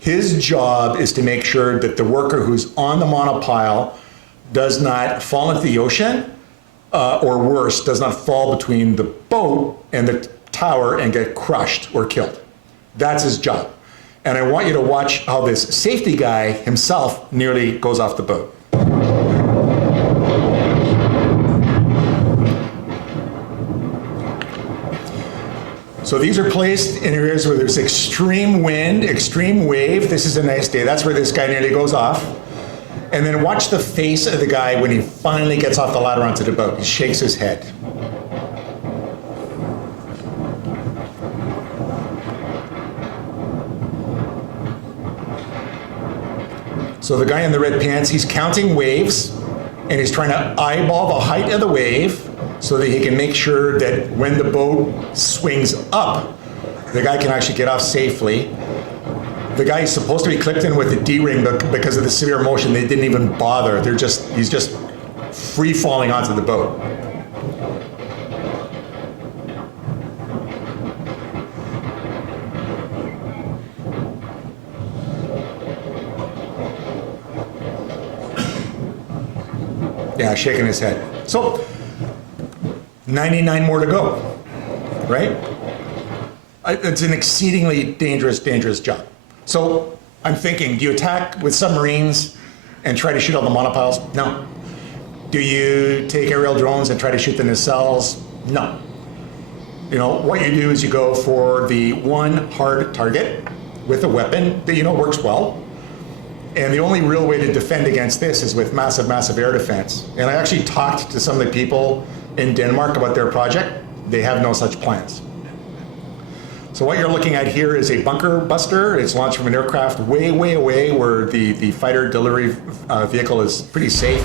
His job is to make sure that the worker who's on the monopile does not fall into the ocean, or worse, does not fall between the boat and the tower and get crushed or killed. That's his job. And I want you to watch how this safety guy himself nearly goes off the boat. So these are placed in areas where there's extreme wind, extreme wave. This is a nice day. That's where this guy nearly goes off. And then watch the face of the guy when he finally gets off the ladder onto the boat. He shakes his head. So the guy in the red pants, he's counting waves, and he's trying to eyeball the height of the wave so that he can make sure that when the boat swings up, the guy can actually get off safely. The guy is supposed to be clipped in with a D-ring, but because of the severe motion, they didn't even bother. He's just free falling onto the boat. Yeah, shaking his head. So, 99 more to go, right? It's an exceedingly dangerous job. So, I'm thinking, do you attack with submarines and try to shoot all the monopiles? No. Do you take aerial drones and try to shoot the nacelles? No. You know, what you do is you go for the one hard target with a weapon that you know works well. And the only real way to defend against this is with massive air defense. And I actually talked to some of the people in Denmark about their project. They have no such plans. So what you're looking at here is a bunker buster. It's launched from an aircraft way away where the fighter delivery vehicle is pretty safe.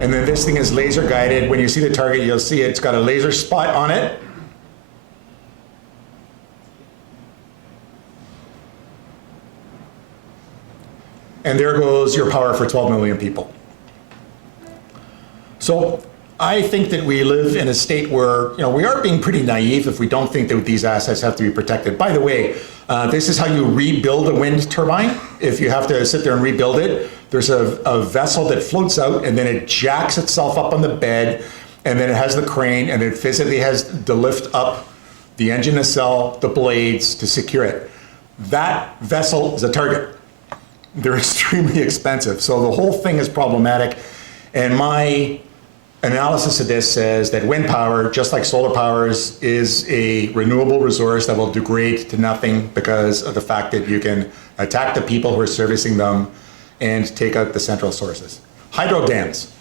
And then this thing is laser guided. When you see the target, you'll see it's got a laser spot on it. And there goes your power for 12 million people. So I think that we live in a state where, you know, we are being pretty naive if we don't think that these assets have to be protected. By the way, this is how you rebuild a wind turbine. If you have to sit there and rebuild it, there's a vessel that floats out and then it jacks itself up on the bed, and then it has the crane, and it physically has to lift up the engine nacelle, the blades to secure it. That vessel is a target. They're extremely expensive. So the whole thing is problematic. And my analysis of this says that wind power, just like solar power, is a renewable resource that will degrade to nothing because of the fact that you can attack the people who are servicing them and take out the central sources. Hydro dams.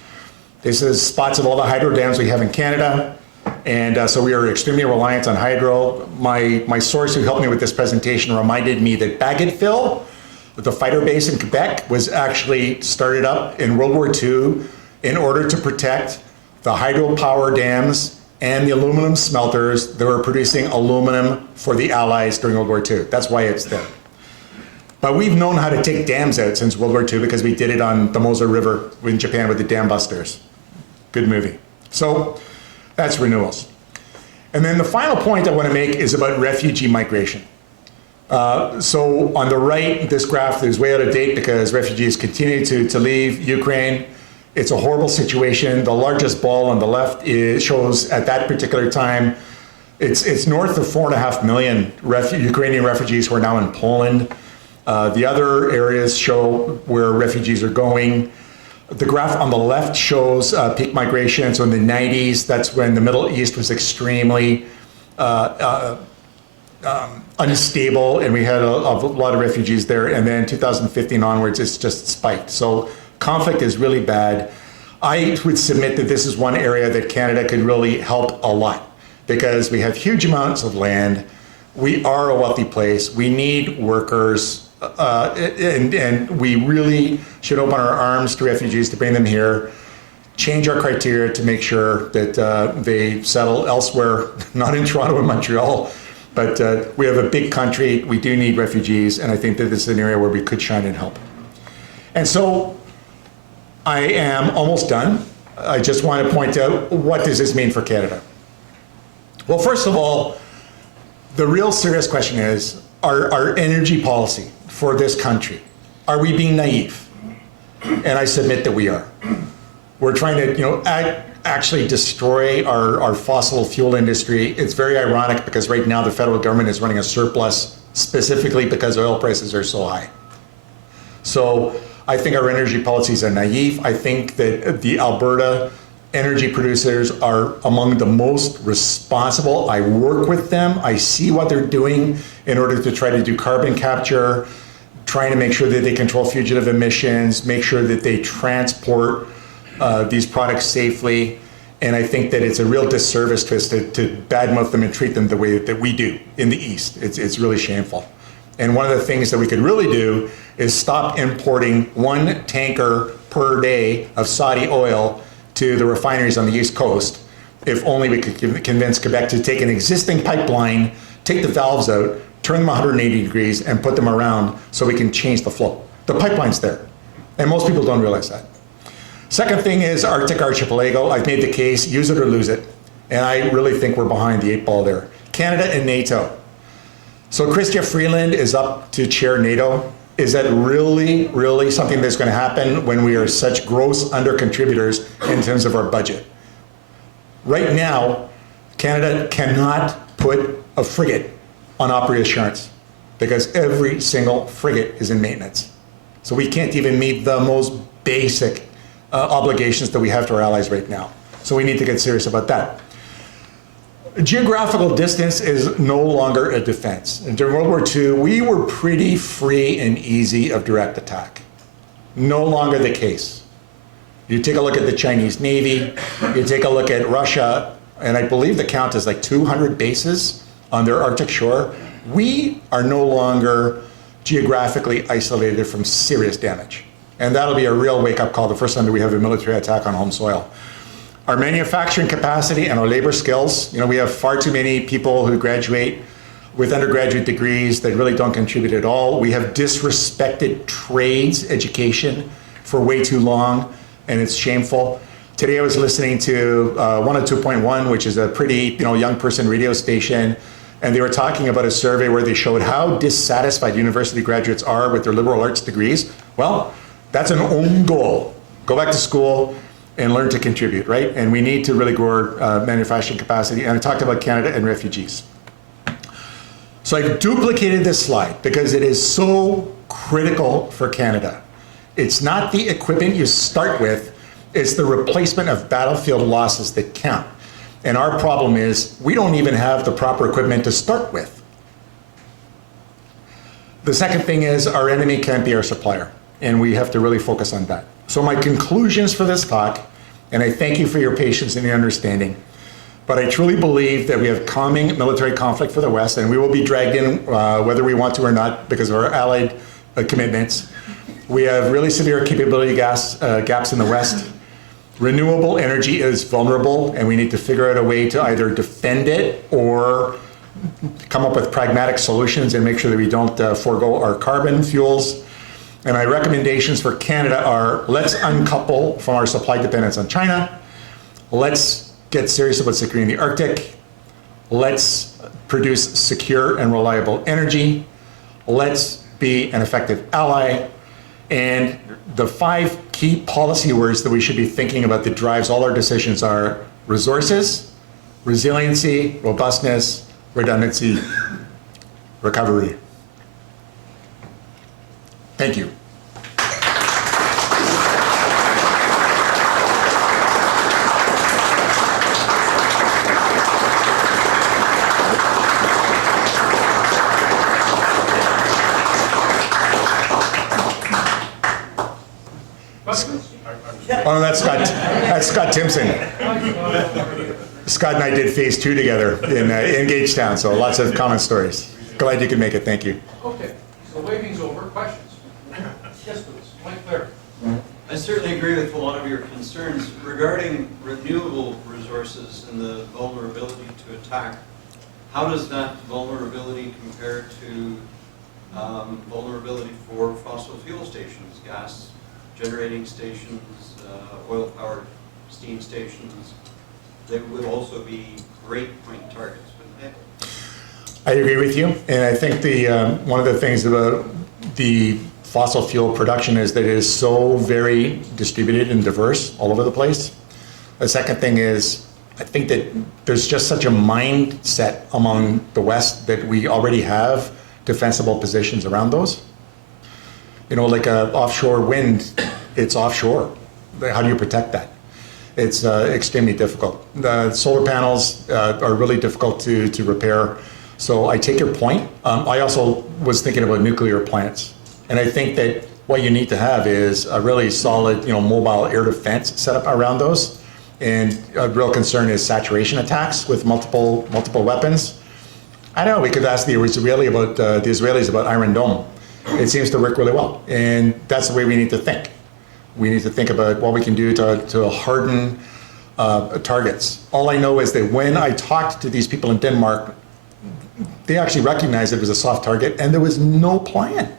This is spots of all the hydro dams we have in Canada. And so we are extremely reliant on hydro. My source who helped me with this presentation reminded me that Bagotville, the fighter base in Quebec, was actually started up in World War II in order to protect the hydropower dams and the aluminum smelters that were producing aluminum for the Allies during World War II. That's why it's there. But we've known how to take dams out since World War II because we did it on the Mosa River in Japan with the Dam Busters. Good movie. So that's renewals. And then the final point I want to make is about refugee migration. So on the right, this graph is way out of date because refugees continue to leave Ukraine. It's a horrible situation. The largest ball on the left shows at that particular time, it's north of 4.5 million Ukrainian refugees who are now in Poland. The other areas show where refugees are going. The graph on the left shows peak migration. So in the 90s, that's when the Middle East was extremely unstable, and we had a lot of refugees there. And then 2015 onwards, it's just spiked. So conflict is really bad. I would submit that this is one area that Canada could really help a lot because we have huge amounts of land. We are a wealthy place. We need workers, and we really should open our arms to refugees to bring them here, change our criteria to make sure that they settle elsewhere, not in Toronto and Montreal. But we have a big country. We do need refugees, and I think that this is an area where we could shine and help. And so I am almost done. I just want to point out, what does this mean for Canada? Well, first of all, the real serious question is our energy policy for this country. Are we being naive? And I submit that we are. We're trying to, actually destroy our fossil fuel industry. It's very ironic because right now the federal government is running a surplus specifically because oil prices are so high. So I think our energy policies are naive. I think that the Alberta energy producers are among the most responsible. I work with them. I see what they're doing in order to try to do carbon capture, trying to make sure that they control fugitive emissions, make sure that they transport these products safely. And I think that it's a real disservice to us to badmouth them and treat them the way that we do in the East. It's really shameful. And one of the things that we could really do is stop importing 1 tanker per day of Saudi oil to the refineries on the East Coast. If only we could convince Quebec to take an existing pipeline, take the valves out, turn them 180 degrees, and put them around so we can change the flow. The pipeline's there, and most people don't realize that. Second thing is Arctic Archipelago. I've made the case, use it or lose it. And I really think we're behind the 8 ball there. Canada and NATO. So Chrystia Freeland is up to chair NATO. Is that really, really something that's going to happen when we are such gross under-contributors in terms of our budget? Right now, Canada cannot put a frigate on operating assurance because every single frigate is in maintenance. So we can't even meet the most basic obligations that we have to our allies right now. So we need to get serious about that. Geographical distance is no longer a defense. And during World War II, we were pretty free and easy of direct attack. No longer the case. You take a look at the Chinese Navy, you take a look at Russia, and I believe the count is like 200 bases on their Arctic shore. We are no longer geographically isolated from serious damage. And that'll be a real wake-up call the first time that we have a military attack on home soil. Our manufacturing capacity and our labor skills, we have far too many people who graduate with undergraduate degrees that really don't contribute at all. We have disrespected trades education for way too long, and it's shameful. Today I was listening to 102.1, which is a pretty young person radio station, and they were talking about a survey where they showed how dissatisfied university graduates are with their liberal arts degrees. Well, that's an own goal. Go back to school and learn to contribute, right? And we need to really grow our manufacturing capacity. And I talked about Canada and refugees. So I duplicated this slide because it is so critical for Canada. It's not the equipment you start with, It's the replacement of battlefield losses that count. And our problem is we don't even have the proper equipment to start with. The second thing is our enemy can't be our supplier, and we have to really focus on that. So my conclusions for this talk, and I thank you for your patience and your understanding, but I truly believe that we have coming military conflict for the West, and we will be dragged in whether we want to or not because of our allied commitments. We have really severe capability gaps in the West. Renewable energy is vulnerable, and we need to figure out a way to either defend it or come up with pragmatic solutions and make sure that we don't forego our carbon fuels. And my recommendations for Canada are, let's uncouple from our supply dependence on China. Let's get serious about securing the Arctic. Let's produce secure and reliable energy. Let's be an effective ally. And the 5 key policy words that we should be thinking about that drives all our decisions are resources, resiliency, robustness, redundancy, recovery. Thank you. Oh, no, that's Scott Timpson. Scott and I did phase 2 together in Gagetown, so lots of common stories. Glad you could make it, thank you. Okay, so waving's over. Questions? Yes, please. Mike Clare. I certainly agree with a lot of your concerns regarding renewable resources and the vulnerability to attack. How does that vulnerability compare to vulnerability for fossil fuel stations, gas generating stations, oil-powered steam stations? They would also be great point targets, wouldn't they? I agree with you, and I think the one of the things about the fossil fuel production is that it is so very distributed and diverse all over the place. The second thing is, I think that there's just such a mindset among the West that we already have defensible positions around those. You know, like offshore wind, it's offshore. How do you protect that? It's extremely difficult. The solar panels are really difficult to repair. So I take your point. I also was thinking about nuclear plants. And I think that what you need to have is a really solid, mobile air defense set up around those. And a real concern is saturation attacks with multiple weapons. I don't know, we could ask the Israelis about Iron Dome. It seems to work really well. And that's the way we need to think. We need to think about what we can do to harden targets. All I know is that when I talked to these people in Denmark, they actually recognized it was a soft target and there was no plan.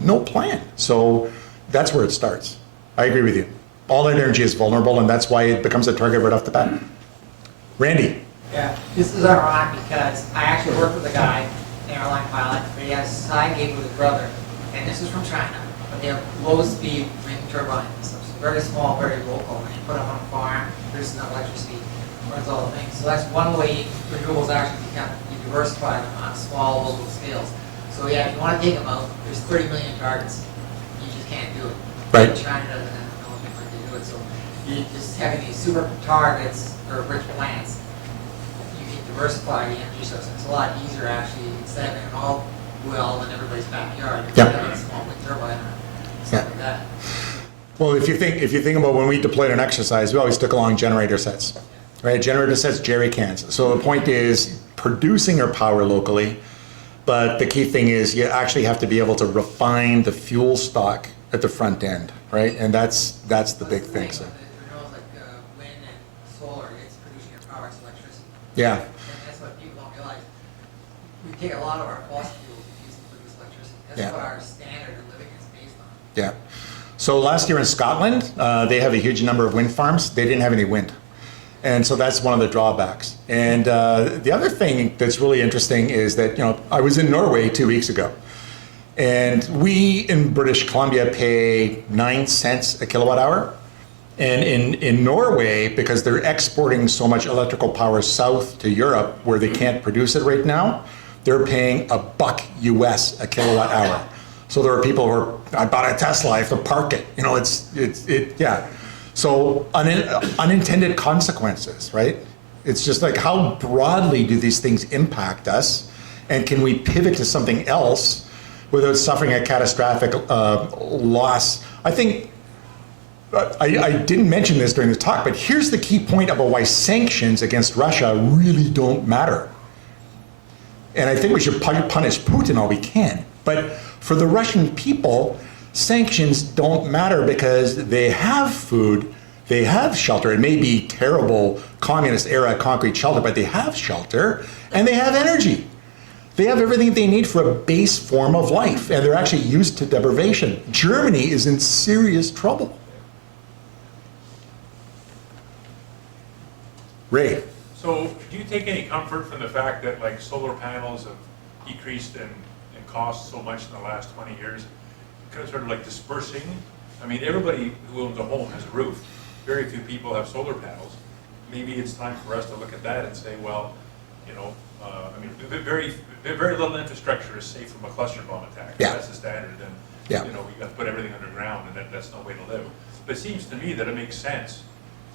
No plan. So that's where it starts. I agree with you. All energy is vulnerable, and that's why it becomes a target right off the bat. Randy. Yeah, this is ironic because I actually worked with a guy, an airline pilot, but he has a side gig with his brother, and this is from China, but they have low-speed wind turbines, so it's very small, very local, and you put them on a farm, produces enough electricity, runs all the things. So that's one way renewables actually become diversified on small local scales. So yeah, if you want to take them out, there's 30 million targets. You just can't do it. Right. China doesn't have the military to do it, so you just having these super targets or rich plants, you can diversify the energy source. It's a lot easier actually instead of having an all well in everybody's backyard. Yep. Instead of a small wind turbine or something like that. Well, if you think about when we deployed an exercise, we always took along generator sets, right? Generator sets, jerry cans. So the point is producing your power locally, but the key thing is you actually have to be able to refine the fuel stock at the front end, right? And that's the big thing. So. Renewables like wind and solar, it's producing your power, it's electricity. Yeah. And that's what people don't realize. We take a lot of our fossil fuels and use them to produce electricity. That's Yeah. what our standard of living is based on. Yeah. So last year in Scotland, they have a huge number of wind farms. They didn't have any wind. And so that's one of the drawbacks. And the other thing that's really interesting is that, I was in Norway 2 weeks ago. And we in British Columbia pay 9 cents a kilowatt hour. And in Norway, because they're exporting so much electrical power south to Europe where they can't produce it right now, they're paying $1 US a kilowatt hour. So there are people who are, I bought a Tesla, I have to park it. Yeah. So unintended consequences, right? It's just like, how broadly do these things impact us? And can we pivot to something else without suffering a catastrophic loss? I think, I didn't mention this during the talk, but here's the key point about why sanctions against Russia really don't matter. And I think we should punish Putin all we can. But for the Russian people, sanctions don't matter because they have food, they have shelter. It may be terrible communist era concrete shelter, but they have shelter and they have energy. They have everything they need for a base form of life, and they're actually used to deprivation. Germany is in serious trouble. Ray. So do you take any comfort from the fact that like solar panels have decreased in cost so much in the last 20 years? Kind of sort of like dispersing. I mean, everybody who owns a home has a roof. Very few people have solar panels. Maybe it's time for us to look at that and say, well, you know, I mean, very little infrastructure is safe from a cluster bomb attack. Yeah. That's the standard, and Yeah. you know, we got to put everything underground, and that's no way to live. But it seems to me that it makes sense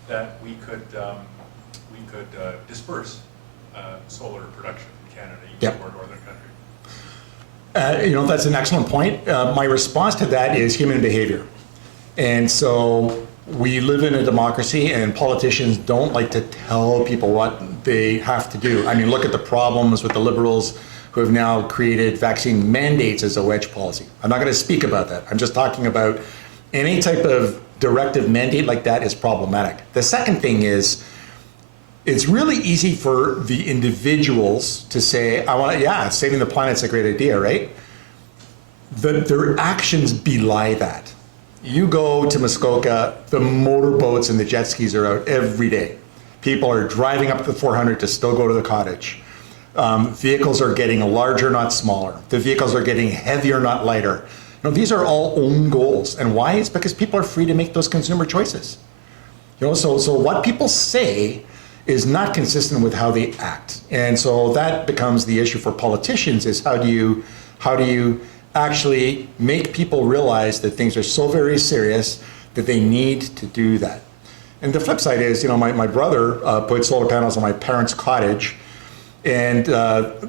that we could disperse solar production in Canada, even Yep. more northern country. You know, that's an excellent point. My response to that is human behavior. And so we live in a democracy, and politicians don't like to tell people what they have to do. I mean, look at the problems with the Liberals who have now created vaccine mandates as a wedge policy. I'm not going to speak about that. I'm just talking about any type of directive mandate like that is problematic. The second thing is, it's really easy for the individuals to say, yeah, saving the planet's a great idea, right? Their actions belie that. You go to Muskoka, the motorboats and the jet skis are out every day. People are driving up the 400 to still go to the cottage. Vehicles are getting larger, not smaller. The vehicles are getting heavier, not lighter. You know, these are all own goals. And why? It's because people are free to make those consumer choices. You know, so what people say is not consistent with how they act. And so that becomes the issue for politicians, is how do you actually make people realize that things are so very serious that they need to do that. And the flip side is, you know, my brother put solar panels on my parents' cottage, and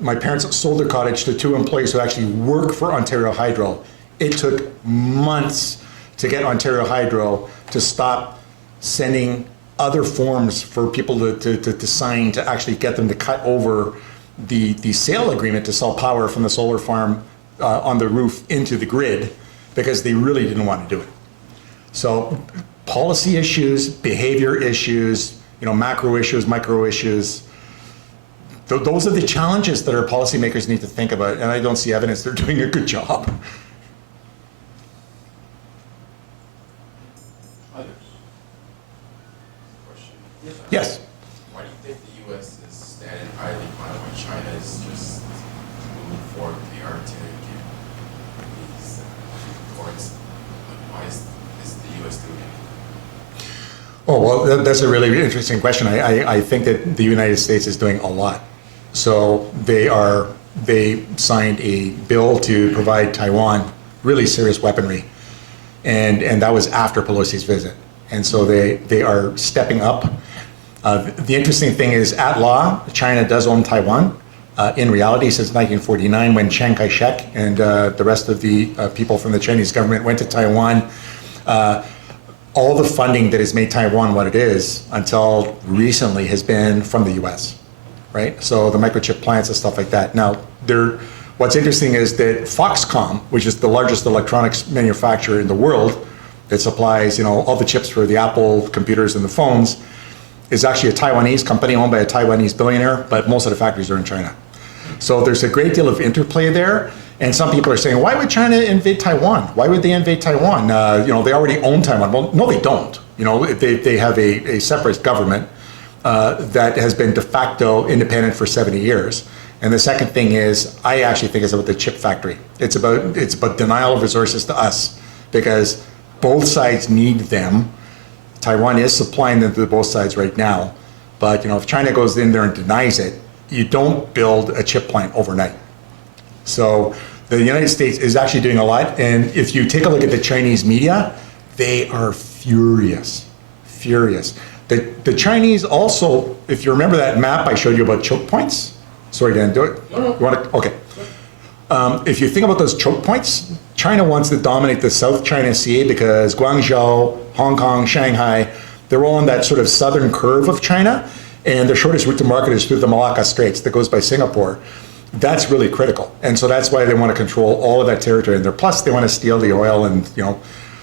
my parents sold their cottage to two employees who actually work for Ontario Hydro. It took months to get Ontario Hydro to stop sending other forms for people to sign to actually get them to cut over the sale agreement to sell power from the solar farm on the roof into the grid, because they really didn't want to do it. So policy issues, behavior issues, you know, macro issues, micro issues, those are the challenges that our policymakers need to think about, and I don't see evidence they're doing a good job. Yes. Why do you think the U.S. is standing idly by when China is just moving forward with the art to get these reports? Why is the U.S. doing it? Oh, well, that's a really interesting question. I think that the United States is doing a lot. So they signed a bill to provide Taiwan really serious weaponry, and that was after Pelosi's visit. And so they are stepping up. The interesting thing is, at law, China does own Taiwan. In reality, since 1949, when Chiang Kai-shek and the rest of the people from the Chinese government went to Taiwan, all the funding that has made Taiwan what it is until recently has been from the US, right? So the microchip plants and stuff like that. Now, what's interesting is that Foxconn, which is the largest electronics manufacturer in the world, that supplies, you know, all the chips for the Apple computers and the phones, is actually a Taiwanese company owned by a Taiwanese billionaire, but most of the factories are in China. So there's a great deal of interplay there. And some people are saying, why would China invade Taiwan? Why would they invade Taiwan? You know, they already own Taiwan. Well, no, they don't. You know, they have a separate government that has been de facto independent for 70 years. And the second thing is, I actually think it's about the chip factory. It's about denial of resources to us, because both sides need them. Taiwan is supplying them to both sides right now. But, you know, if China goes in there and denies it, you don't build a chip plant overnight. So the United States is actually doing a lot. And if you take a look at the Chinese media, they are furious furious. The Chinese also, if you remember that map I showed you about choke points, sorry, Dan, do it? You want to? Okay. If you think about those choke points, China wants to dominate the South China Sea because Guangzhou, Hong Kong, Shanghai, they're all on that sort of southern curve of China, and the shortest route to market is through the Malacca Straits that goes by Singapore. That's really critical, and so that's why they want to control all of that territory. And plus, they want to steal the oil, and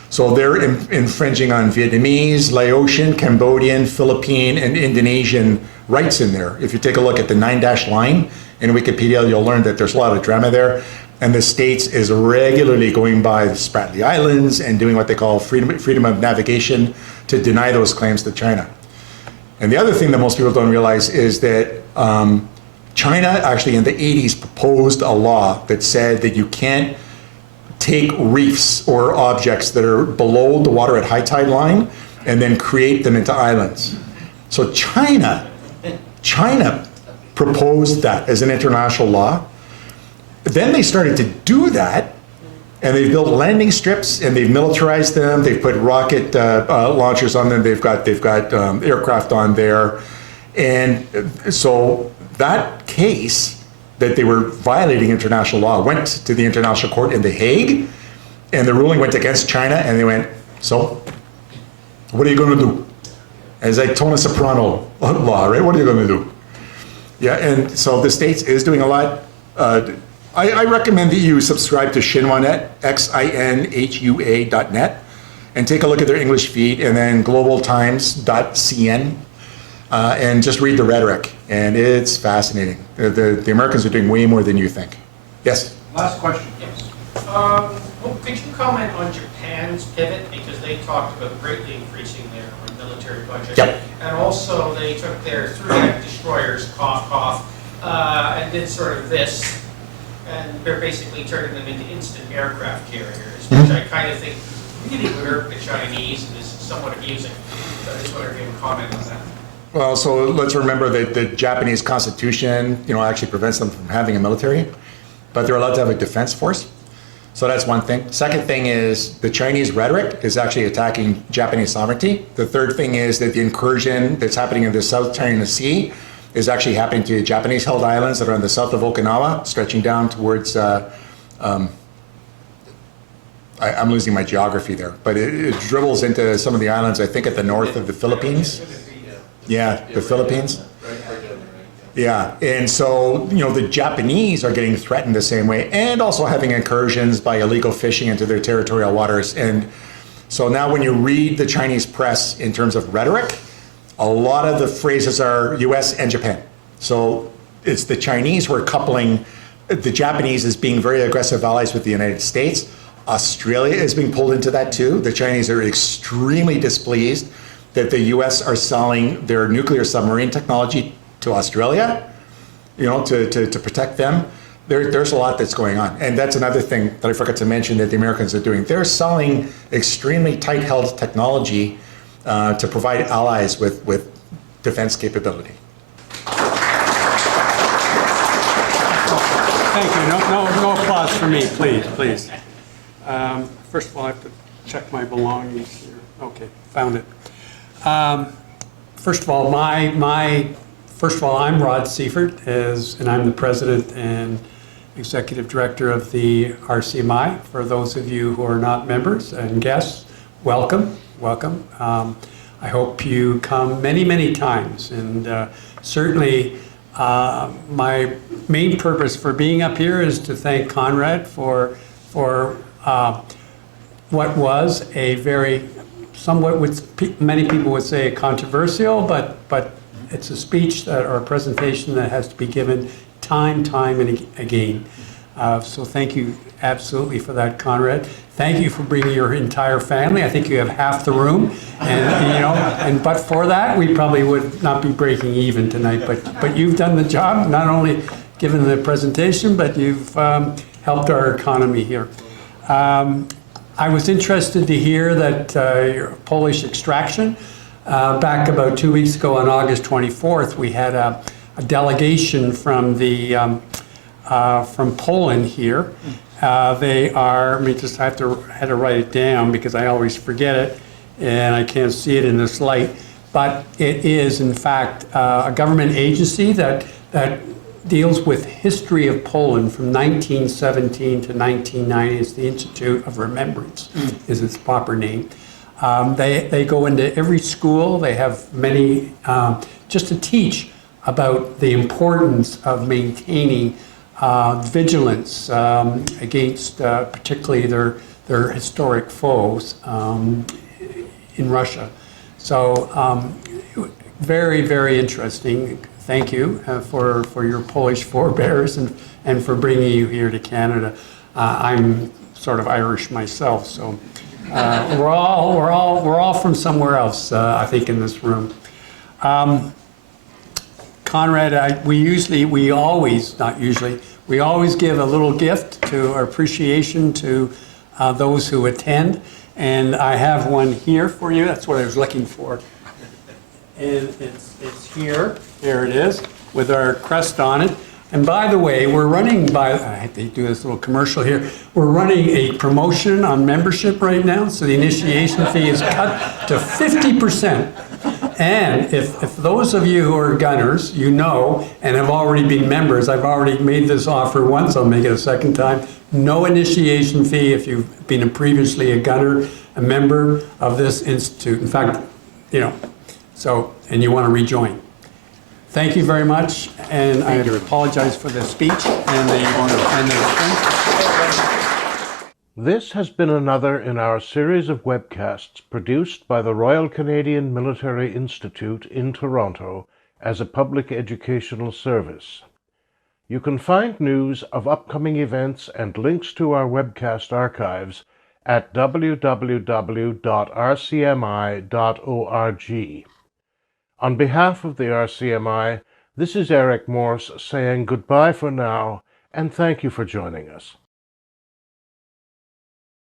so they're infringing on Vietnamese, Laotian, Cambodian, Philippine, and Indonesian rights in there. If you take a look at the 9-dash line in Wikipedia, you'll learn that there's a lot of drama there. And the States is regularly going by the Spratly Islands and doing what they call freedom of navigation to deny those claims to China. And the other thing that most people don't realize is that China actually in the 80s proposed a law that said that you can't take reefs or objects that are below the water at high tide line and then create them into islands. So China proposed that as an international law. Then they started to do that, and they've built landing strips and they've militarized them. They've put rocket launchers on them. They've got aircraft on there, and so that case that they were violating international law went to the International Court in The Hague, and the ruling went against China, and they went, so what are you going to do? As a Tony Soprano law, right? What are you going to do? Yeah, and so the States is doing a lot. I recommend that you subscribe to XinhuaNet, XINHUA.net, and take a look at their English feed, and then globaltimes.cn, and just read the rhetoric, and it's fascinating. The Americans are doing way more than you think. Yes? Last question. Yes. Could you comment on Japan's pivot, because they talked about greatly increasing their military budget, Yep. and also they took their 3 destroyers, and did sort of this, and they're basically turning them into instant aircraft carriers, which I kind of think really would hurt the Chinese and is somewhat amusing. So I just wonder if you have a comment on that. Well, so let's remember that the Japanese Constitution, actually prevents them from having a military, but they're allowed to have a defense force. So that's one thing. Second thing is the Chinese rhetoric is actually attacking Japanese sovereignty. The third thing is that the incursion that's happening in the South China Sea is actually happening to Japanese-held islands that are in the south of Okinawa, stretching down towards, I'm losing my geography there, but it dribbles into some of the islands, I think at the north of the Philippines. Yeah, the Philippines. Yeah, and so, the Japanese are getting threatened the same way, and also having incursions by illegal fishing into their territorial waters. And so now when you read the Chinese press in terms of rhetoric, a lot of the phrases are US and Japan. So it's the Chinese who are coupling the Japanese as being very aggressive allies with the United States. Australia is being pulled into that too. The Chinese are extremely displeased that the US are selling their nuclear submarine technology to Australia, to protect them. There's a lot that's going on. And that's another thing that I forgot to mention that the Americans are doing. They're selling extremely tight-held technology to provide allies with defense capability. Thank you. No applause for me, please. First of all, I have to check my belongings here. Okay, found it. First of all, I'm Rod Seifert, and I'm the president and executive director of the RCMI. For those of you who are not members and guests, welcome. I hope you come many times, and certainly my main purpose for being up here is to thank Konrad for what was a very many people would say controversial, but it's a speech or a presentation that has to be given time and again. So thank you absolutely for that, Konrad. Thank you for bringing your entire family. I think you have half the room, and but for that, we probably would not be breaking even tonight. But you've done the job, not only given the presentation, but you've helped our economy here. I was interested to hear that your Polish extraction. Back about 2 weeks ago on August 24th, we had a delegation from Poland here. They are, I had to write it down because I always forget it. and I can't see it in this light, but it is in fact a government agency that deals with history of Poland from 1917 to 1990. It's the Institute of Remembrance, is its proper name. They go into every school. They have many, just to teach about the importance of maintaining vigilance against particularly their historic foes in Russia. So very, very interesting. Thank you for your Polish forebears and for bringing you here to Canada. I'm sort of Irish myself, so we're all from somewhere else, I think, in this room. Konrad, we always give a little gift to our appreciation to those who attend, and I have one here for you. That's what I was looking for. And it's here. There it is, with our crest on it. And by the way, I have to do this little commercial here. We're running a promotion on membership right now, so the initiation fee is cut to 50%. And if those of you who are gunners, you know, and have already been members, I've already made this offer once, I'll make it a second time. No initiation fee if you've been previously a gunner, a member of this institute. In fact, and you want to rejoin. Thank you very much, and I apologize for the speech and the This has been another in our series of webcasts produced by the Royal Canadian Military Institute in Toronto as a public educational service. You can find news of upcoming events and links to our webcast archives at www.rcmi.org. On behalf of the RCMI, this is Eric Morse saying goodbye for now, and thank you for joining us.